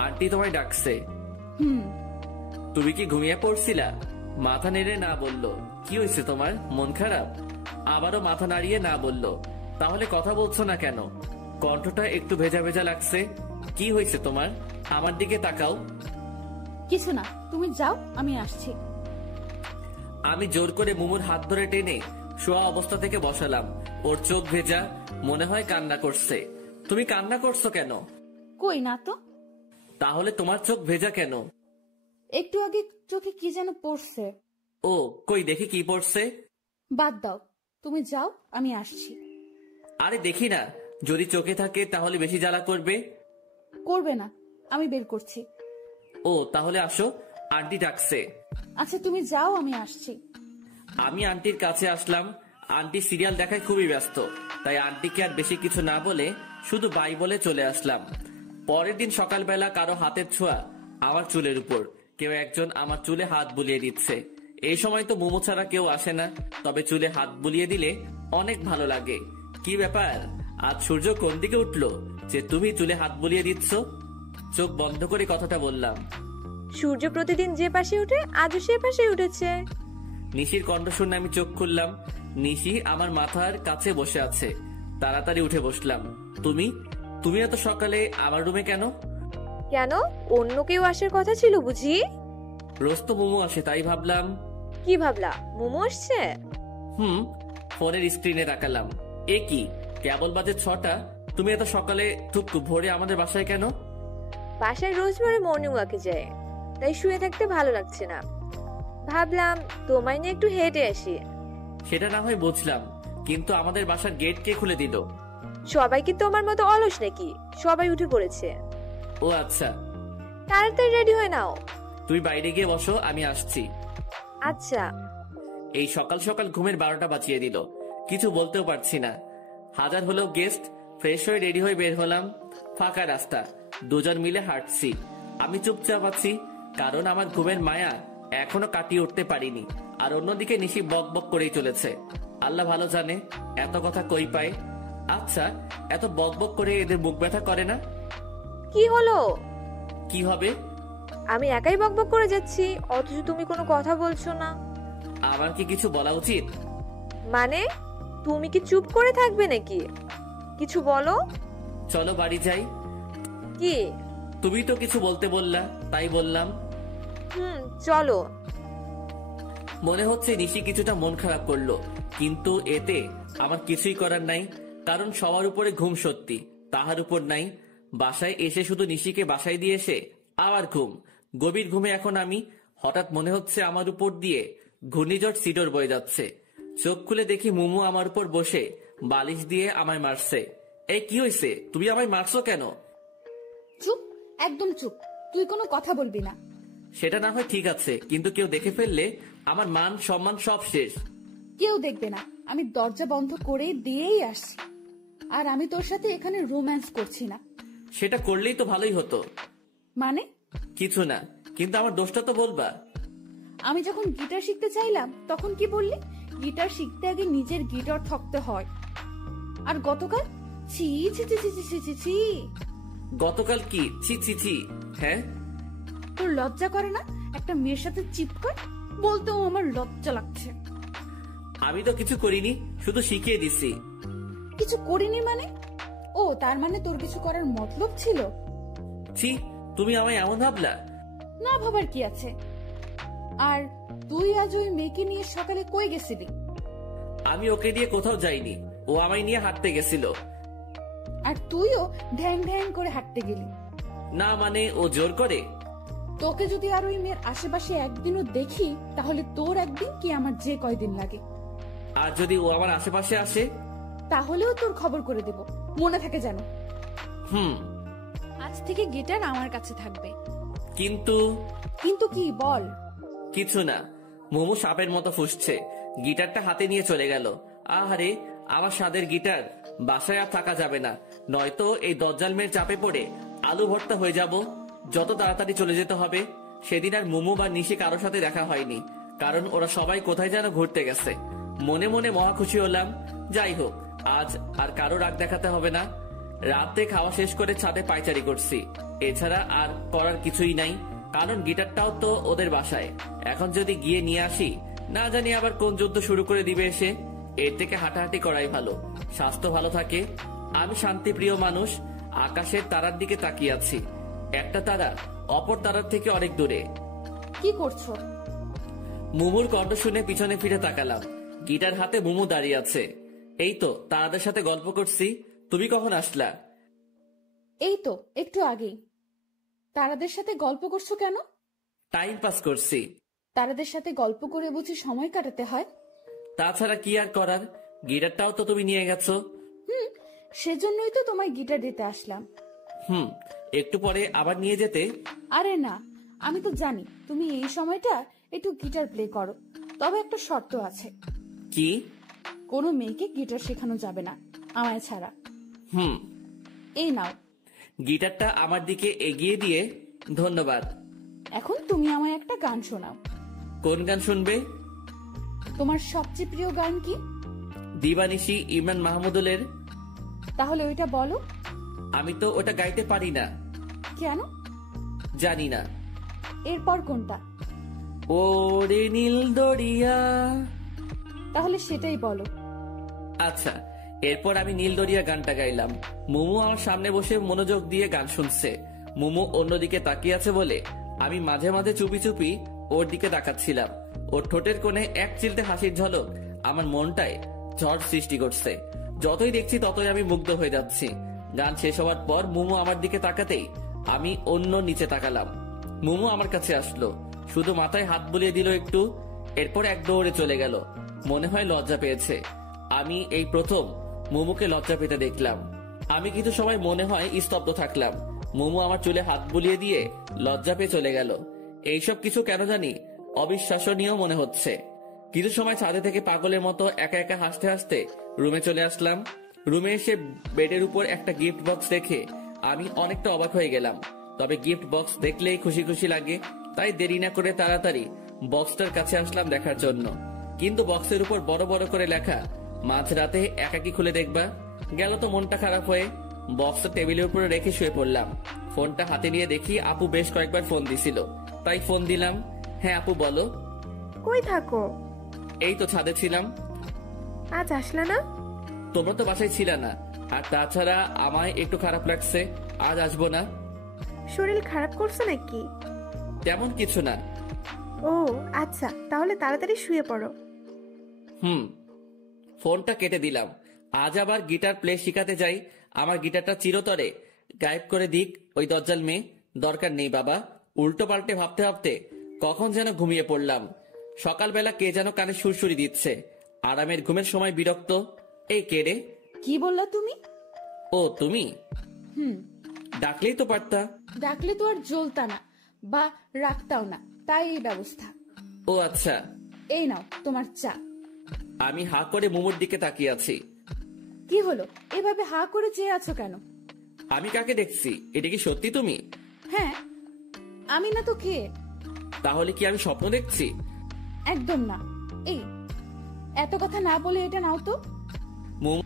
আন্টি তোমায় ডাকছে। তুমি কি ঘুমিয়ে পড়ছিলা? মাথা নেড়ে না বলল। কি হয়েছে তোমার, মন খারাপ? আবারও মাথা নাড়িয়ে না বলল। তাহলে কথা বলছো না কেন? কণ্ঠটা একটু ভেজা ভেজা লাগছে। কি হয়েছে তোমার? আমার দিকে তাকাও। কিছু না, তুমি যাও, আমি আসছি। আমি জোর করে মুমুর হাত ধরে টেনে শোয়া অবস্থা থেকে বসালাম। ওর চোখ ভেজা, মনে হয় কান্না করছে। তুমি কান্না করছো কেন? কই না তো। তাহলে তোমার চোখ ভেজা কেন? একটু আগে চোখে কি যেন পড়ছে। ও কই দেখি কি পড়ছে। বাদ দাও, তুমি যাও, আমি আসছি। আরে দেখি না, যদি চোখে থাকে তাহলে বেশি জ্বালা করবে। করবে না, আমি বের করছি। ও তাহলে আসো, আন্টি ডাকছে। আচ্ছা তুমি যাও, আমি আসছি। আমি আন্টির কাছে আসলাম। আন্টি সিরিয়াল দেখায় খুবই ব্যস্ত, তাই আন্টিকে আর বেশি কিছু না বলে শুধু বাই বলে চলে আসলাম। পরের দিন সকালবেলা কারো হাতের ছোঁয়া আমার চুলের উপর। কেউ একজন আমার চুলে হাত বুলিয়ে দিচ্ছে। এই সময় তো মোমো ছাড়া কেউ আসে না, তবে চুলে হাত বুলিয়ে দিলে অনেক ভালো লাগে। কি ব্যাপার, আজ সূর্য কোন দিকে উঠলো যে তুমি চুলে হাত বুলিয়ে দিচ্ছ? চোখ বন্ধ করে কথাটা বললাম। সূর্য প্রতিদিন যে পাশে উঠে আজও সে পাশে উঠেছে। নিশির কণ্ঠ শুনে আমি চোখ খুললাম। নিশি আমার মাথার কাছে বসে আছে। তাড়াতাড়ি উঠে বসলাম। তুমি তুমি এত সকালে আমার রুমে কেন? কেন, অন্য কেউ আসার কথা ছিল বুঝি? রোজ তো মোমো আসে, তাই ভাবলাম। কি ভাবলা, মোমো আসছে? ফোনের স্ক্রিনে তাকালাম। এ কি, কেবল বাজে 6টা। তুমি এত সকালে থুকু ভোরে আমাদের বাসায় কেন? বাসায় রোজ ভোরে মর্নিং ওয়াকে যায়, তাই শুয়ে থাকতে ভালো লাগছে না। ভাবলাম তোমায় নিয়ে একটু হেঁটে আসি। সেটা না হয় বুঝলাম, কিন্তু আমাদের বাসার গেট কে খুলে দিল? সবাই কি তোমার মতো অলস নাকি? সবাই উঠে পড়েছে। ও আচ্ছা। তাড়াতাড়ি রেডি হয়ে নাও। তুমি বাইরে গিয়ে বসো, আমি আসছি। আচ্ছা। এই সকাল সকাল ঘুমের 12টা বাজিয়ে দিল। কিছু বলতেও পারছি না। হাজার হলেও গেস্ট। ফ্রেশ হয়ে রেডি হয়ে বের হলাম। ফাঁকা রাস্তা, দুজন মিলে হাঁটছি। আমি চুপচাপ আছি, কারণ আমার ঘুমের মায়া এখনো কাটিয়ে উঠতে পারিনি। আর অন্যদিকে নিশি বক বক করেই চলেছে। আল্লাহ ভালো জানে এত কথা কই পায়। আচ্ছা, এত বক বক করে এদের বুক ব্যথা করে না? কি হলো? কি হবে? আমি একাই বকবক করে যাচ্ছি, অথচ তুমি কোনো কথা বলছো না। আমার কি কিছু বলা উচিত? মানে তুমি কি চুপ করে থাকবে নাকি? কিছু বলো। চলো বাড়ি যাই। কি? তুমি তো কিছু বলতে বললা, তাই বললাম। চলো। মনে হচ্ছে নিশি কিছুটা মন খারাপ করলো, কিন্তু এতে আমার কিছুই করার নাই। কারণ সবার উপরে ঘুম সত্যি, তাহার উপর নাই। বাসায় এসে শুধু নিশিকে বাসায় দিয়ে এসে আবার ঘুম। গভীর ঘুমে এখন আমি। হঠাৎ মনে হচ্ছে আমার উপর দিয়ে ঘূর্ণিঝড় সিডর বয়ে যাচ্ছে। চোখ খুলে দেখি মুমু আমার উপর বসে বালিশ দিয়ে আমায় মারছে। এই কি হয়েছে, তুমি আমায় মারছো কেন? চুপ, একদম চুপ, তুই কোনো কথা বলবি না। সেটা না হয় ঠিক আছে, কিন্তু কেউ দেখে ফেললে আমার মান সম্মান সব শেষ। কেউ দেখবে না, আমি দরজা বন্ধ করে দিয়েই আসছি। আর আমি তোর সাথে এখানে রোম্যান্স করছি না। সেটা করলেই তো ভালোই হতো। মানে? কিছু না, কিন্তু আমার দোষটা তো বলবা। আমি যখন গিটার শিখতে চাইলাম তখন কি বললি? গিটার শিখতে আগে নিজের গিটার থাকতে হয়। আর গতকাল ছি ছি ছি ছি ছি ছি ছি। গতকাল কি ছি ছি ছি? হ্যাঁ, তোর লজ্জা করে না? একটা মেয়ের সাথে চিৎকার, বলতেও আমার লজ্জা লাগছে। আমি তো কিছু করিনি, শুধু শিখিয়ে দিছি। কিছু করিনি মানে? ও তার মানে তোর কিছু করার মতলব ছিল? ছি, তুমি আমায় এমন ভাবলা? না ভাবার কি আছে। আর তুই আজ ওই মেয়েকে নিয়ে সকালে কই গেছিলি? আমি ওকে নিয়ে কোথাও যাইনি, ও আমায় নিয়ে হাঁটতে গেছিল। আর তুইও ঢ্যাং ঢ্যাং করে হাঁটতে গেলি? না মানে ও জোর করে। তোকে যদি আর ওই মেয়ের আশেপাশে একদিনও দেখি, তাহলে তোর একদিন কি আমার যে কয়দিন লাগে। আর যদি ও আমার আশেপাশে আসে, তাহলেও তোর খবর করে দেব, মনে থাকে যেন। আজ থেকে গিটার আমার কাছে থাকবে। কিন্তু কিন্তু কি বল? কিছু না। মোমো সাপের মতো ফুসছে, গিটারটা হাতে নিয়ে চলে গেল। আহারে, আমার স্বাদের গিটার। বাসায় আর থাকা যাবে না, নয়তো এই দজ্জাল মেয়ের চাপে পড়ে আলু ভর্তা হয়ে যাব। যত তাড়াতাড়ি চলে যেতে হবে। সেদিন আর মোমো বা নিশি কারোর সাথে দেখা হয়নি, কারণ ওরা সবাই কোথায় যেন ঘুরতে গেছে। মনে মনে মহা খুশি হলাম। যাই হোক, আজ আর কারো রাগ দেখাতে হবে না। রাতে খাওয়া শেষ করে ছাদে পায়চারি করছি, এছাড়া আর করার কিছুই নাই। কারণ গিটারটাও তো ওদের বাসায়। এখন যদি গিয়ে নিয়ে আসি, না জানি আবার কোন যুদ্ধ শুরু করে দিবে এসে। এর থেকে হাঁটাহাঁটি করাই ভালো, স্বাস্থ্য ভালো থাকে। আমি শান্তিপ্রিয় মানুষ, আকাশের তারার দিকে তাকিয়ে আছি। একটা তারা অপর তারার থেকে অনেক দূরে। কি করছো? মুমুর কণ্ঠ শুনে পিছনে ফিরে তাকালাম। গিটার হাতে মুমু দাঁড়িয়ে আছে। এই তো তারাদের সাথে গল্প করছি। তুমি কখন আসলা? এই তো একটু আগেই। তারাদের সাথে গল্প করছো কেন? টাইম পাস করছি। তারাদের সাথে গল্প করে বুঝি সময় কাটাতে হয়? তাছাড়া কি আর করার, গিটারটাও তো তুমি নিয়ে গেছো। সেজন্যই তো তোমায় গিটার দিতে আসলাম। একটু পরে আবার নিয়ে যেতে। আরে না, আমি তো জানি তুমি এই সময়টা একটু গিটার প্লে করো, তবে একটা শর্ত আছে। কি? কোনো মেয়েকে গিটার শেখানো যাবে না আমায় ছাড়া। এই নাও। গিটারটা আমার দিকে এগিয়ে দিয়ে ধন্যবাদ। এখন তুমি আমায় একটা গান শোনাও। কোন গান শুনবে? তোমার সবচেয়ে প্রিয় গান কি? দিবানিশি ইমরান মাহমুদুলের। তাহলে ওইটা বলো। আমি তো ওটা গাইতে পারি না। কেন? জানি না। এরপর কোনটা? ওরে নীল দরিয়া। তাহলে সেটাই বলো। আচ্ছা, এরপর আমি নীল দরিয়া গানটা গাইলাম। মুমু আমার সামনে বসে মনোযোগ দিয়ে গান শুনছে। মুমু অন্যদিকে তাকিয়ে আছে বলে আমি মাঝে মাঝে চুপি চুপি ওর দিকে তাকাচ্ছিলাম। ওর ঠোঁটের কোণে এক চিলতে হাসির ঝলক আমার মনটায় ঝড় সৃষ্টি করছে। যতই দেখছি ততই আমি মুগ্ধ হয়ে যাচ্ছি। গান শেষ হওয়ার পর মুমু আমার দিকে তাকাতেই আমি অন্য নিচে তাকালাম। মুমু আমার কাছে আসলো, শুধু মাথায় হাত বুলিয়ে দিল একটু, এরপর এক দৌড়ে চলে গেল। মনে হয় লজ্জা পেয়েছে। আমি এই প্রথম মুমুকে লজ্জা পেতে দেখলাম। আমি কিছু সময় মনে হয় স্তব্ধ থাকলাম। মুমু আমার চুলে হাত বুলিয়ে দিয়ে লজ্জা পেয়ে চলে গেল। এইসব কিছু কেন জানি অবিশ্বাসনীয় মনে হচ্ছে। কিছু সময় ছাদে থেকে পাগলের মতো একা একা হাসতে হাসতে রুমে চলে আসলাম। রুমে এসে বেডের উপর একটা গিফট বক্স দেখে আমি অনেকটা অবাক হয়ে গেলাম। তবে গিফট বক্স দেখলেই খুশি খুশি লাগে, তাই দেরি না করে তাড়াতাড়ি বক্সটার কাছে আসলাম দেখার জন্য। কিন্তু বক্সের উপর বড় বড় করে লেখা, মাঝরাতে একাকি খুলে দেখবা। গেল তো মনটা খারাপ হয়ে বক্সটা টেবিলের উপরে রেখে শুয়ে পড়লাম। ফোনটা হাতে নিয়ে দেখি আপু বেশ কয়েকবার ফোন দিছিল, তাই ফোন দিলাম। হ্যাঁ আপু বলো। কই থাকো? এই তো ছাদে ছিলাম। আজ আসলা না? তোমরা তো বাসায় ছিল না, আর তাছাড়া আমায় একটু খারাপ লাগছে, আজ আসবো না। শরীর খারাপ করছো নাকি? তেমন কিছু না। ও আচ্ছা, তাহলে তাড়াতাড়ি শুয়ে পড়ো। ফোনটা কেটে দিলাম। আজ আবার গিটার প্লে শিখাতে যাই, আমার গিটারটা চিরতরে গায়েব করে দিক ওই দজ্জাল মেয়ে। দরকার নেই বাবা। উল্টো পাল্টে ভাবতে ভাবতে কখন যেন ঘুমিয়ে পড়লাম। সকালবেলা কে যেন কানে সুরসুরি দিচ্ছে। আরামের ঘুমের সময় বিরক্ত। এই কে রে? কি বললা তুমি? ও তুমি? ডাকলেই তো পারতা। ডাকলে তো আর জ্বলতা না বা রাখতাও না, তাই এই ব্যবস্থা। ও আচ্ছা। এই নাও তোমার চা। আমি হা করে মুমুর দিকে তাকিয়ে আছি। কি হলো, এভাবে হা করে চেয়ে আছো কেন? আমি কাকে দেখছি? এটা কি সত্যি তুমি? হ্যাঁ, আমি না তো কে? তাহলে কি আমি স্বপ্ন দেখছি? একদম না। এই এত কথা না বলে এটা নাও তো। মুমু